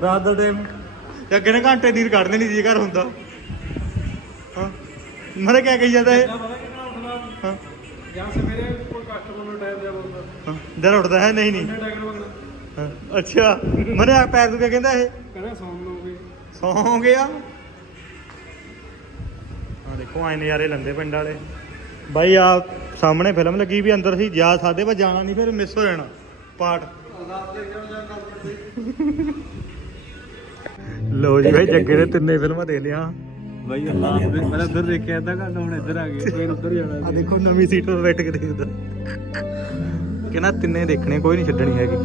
ਰਾਤ ਦਾ ਟਾਈਮ। ਅੱਗੇ ਨੇ ਘੰਟੇ ਦੀ ਕੱਢ ਦੇਣੀ ਸੀ ਘਰ ਹੁੰਦਾ। ਹਾਂ। ਮਰੇ ਕਿਆ ਕਹੀ ਜਾਂਦਾ ਇਹ? ਪਤਾ ਹਾਂ। ਜਾਂ ਸਵੇਰੇ ਕੋਈ ਕਸਟਮਰ ਨੂੰ ਟਾਈਮ ਦਿਆ ਬੋਲਦਾ ਹਾਂ। ਦਿਨ ਉੱਠਦਾ ਹੈ? ਨਹੀਂ ਨਹੀਂ। ਕਿੰਨਾ ਟਾਈਮ ਬੰਦਾ ਹਾਂ, ਅੱਛਾ। ਮਰੇ ਆ ਪੈਰ ਕਿਆ ਕਹਿੰਦਾ ਇਹ? ਕਹਿੰਦਾ ਸੌਣ ਲੋਗੇ ਸੌਂ ਗਿਆ ਆ ਦੇਖੋ ਆਏ ਨਜ਼ਾਰੇ ਲੰਦੇ ਪਿੰਡ ਵਾਲੇ। ਬਾਈ ਆ ਸਾਹਮਣੇ ਫਿਲਮ ਲੱਗੀ ਵੀ ਅੰਦਰ ਸੀ। ਜਾ ਸਾਡੇ ਪਰ ਜਾਣਾ ਨਹੀਂ ਫਿਰ ਮਿਸ ਹੋ ਜਾਣਾ। ਦੇ ਪੜਦੇ ਲੋ ਜੀ ਭਾਈ ਜੱਗੇ ਨੇ ਤਿੰਨੇ ਫਿਲਮਾਂ ਦੇ ਲਿਆ। ਬਾਈ ਅੱਲਾਹ ਪਹਿਲਾਂ ਇੱਧਰ ਦੇਖਿਆ ਅੱਧਾ ਘੰਟਾ ਹੁਣ ਇੱਧਰ ਆ ਗਏ ਫਿਰ ਉੱਧਰ ਜਾਣਾ ਆ ਦੇਖੋ ਨਵੀਂ ਸੀਟ 'ਤੇ ਬੈਠ ਕੇ ਦੇਖਦਾ। ਕਹਿੰਦਾ ਤਿੰਨੇ ਦੇਖਣੇ ਕੋਈ ਨਹੀਂ ਛੱਡਣੀ ਹੈਗੀ।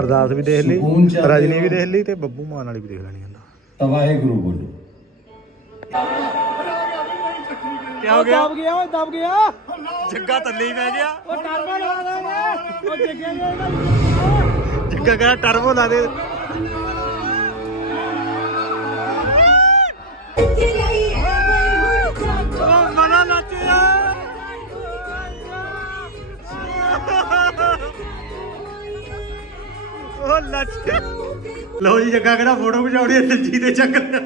ਅਰਦਾਸ ਵੀ ਦੇਖ ਲਈ ਰਜਨੀ ਵੀ। ਦੇਖ ਲਈ ਤੇ ਬੱਬੂ ਮਾਨ ਵਾਲੀ ਵੀ ਦੇਖ ਲੈਣੀ ਕਹਿੰਦਾ ਤਾਂ ਵਾਹਿਗੁਰੂ ਬੋਲੋ। ਕੀ ਹੋ ਗਿਆ? ਦਬ ਗਿਆ ਓਏ ਦਬ ਗਿਆ। ਜੱਗਾ ਥੱਲੇ ਹੀ ਬਹਿ ਗਿਆ। ਉਹ ਟਰਬੋ ਲਾ ਦੇ ਉਹ ਜੱਗਾ ਕਹਿੰਦਾ ਟਰਬੋ ਲਾ ਦੇ। ਉਹ ਮਨਾ ਲਓ ਜੀ ਜੱਗਾ ਕਹਿੰਦਾ ਫੋਟੋ ਖਿਚਾਉਣੀ ਹੈ ਜੀ ਦੇ ਚੱਕਰ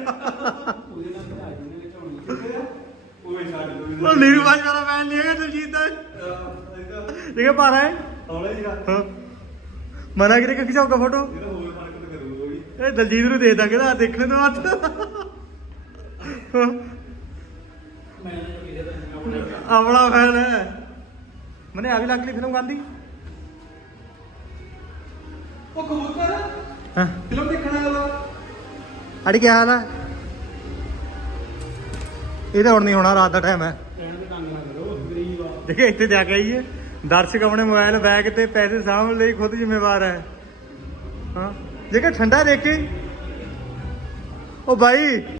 ਉਹ ਨੀਰੂ ਬਾਜ ਵਾਲਾ ਮੈਂ ਨਹੀਂ ਹੈਗਾ ਦਲਜੀਤ ਦਾ। ਦੇਖੇ ਪਾ ਰਹਾ ਹੈ? ਹੌਲੇ ਮਨਾ ਕਰੇ ਕਿ ਖਿਚਾਊਗਾ ਫੋਟੋ ਇਹ ਦਲਜੀਤ ਨੂੰ ਦੇ ਦਾਂਗੇ ਨਾ ਦੇਖਣੇ ਤੋਂ ਬਾਅਦ ਆਪਣਾ ਫੈਨ ਹੈ। ਮਨੇ ਆ ਵੀ ਲੱਗ ਲਈ ਫਿਲਮ ਗਾਂਧੀ? ਉਹ ਕਬੂਤਰ ਹਾਂ। ਫਿਲਮ ਦੇਖਣਾ ਹੈ ਅੜ ਕੀ ਹਾਲ ਹੈ ਇਹਦਾ ਹੁਣ ਨਹੀਂ ਹੋਣਾ ਰਾਤ ਦਾ ਟਾਈਮ ਹੈ। ਦੇਖੇ ਇੱਥੇ ਜਾ ਕੇ ਆਈਏ। ਦਰਸ਼ਕ ਆਪਣੇ ਮੋਬਾਈਲ ਬੈਗ ਤੇ ਪੈਸੇ ਸਾਂਭ ਲਈ ਖੁਦ ਜ਼ਿੰਮੇਵਾਰ ਹੈ। ਹਾਂ। ਜੇਕਰ ਠੰਡਾ ਦੇਖ ਕੇ। ਉਹ ਭਾਈ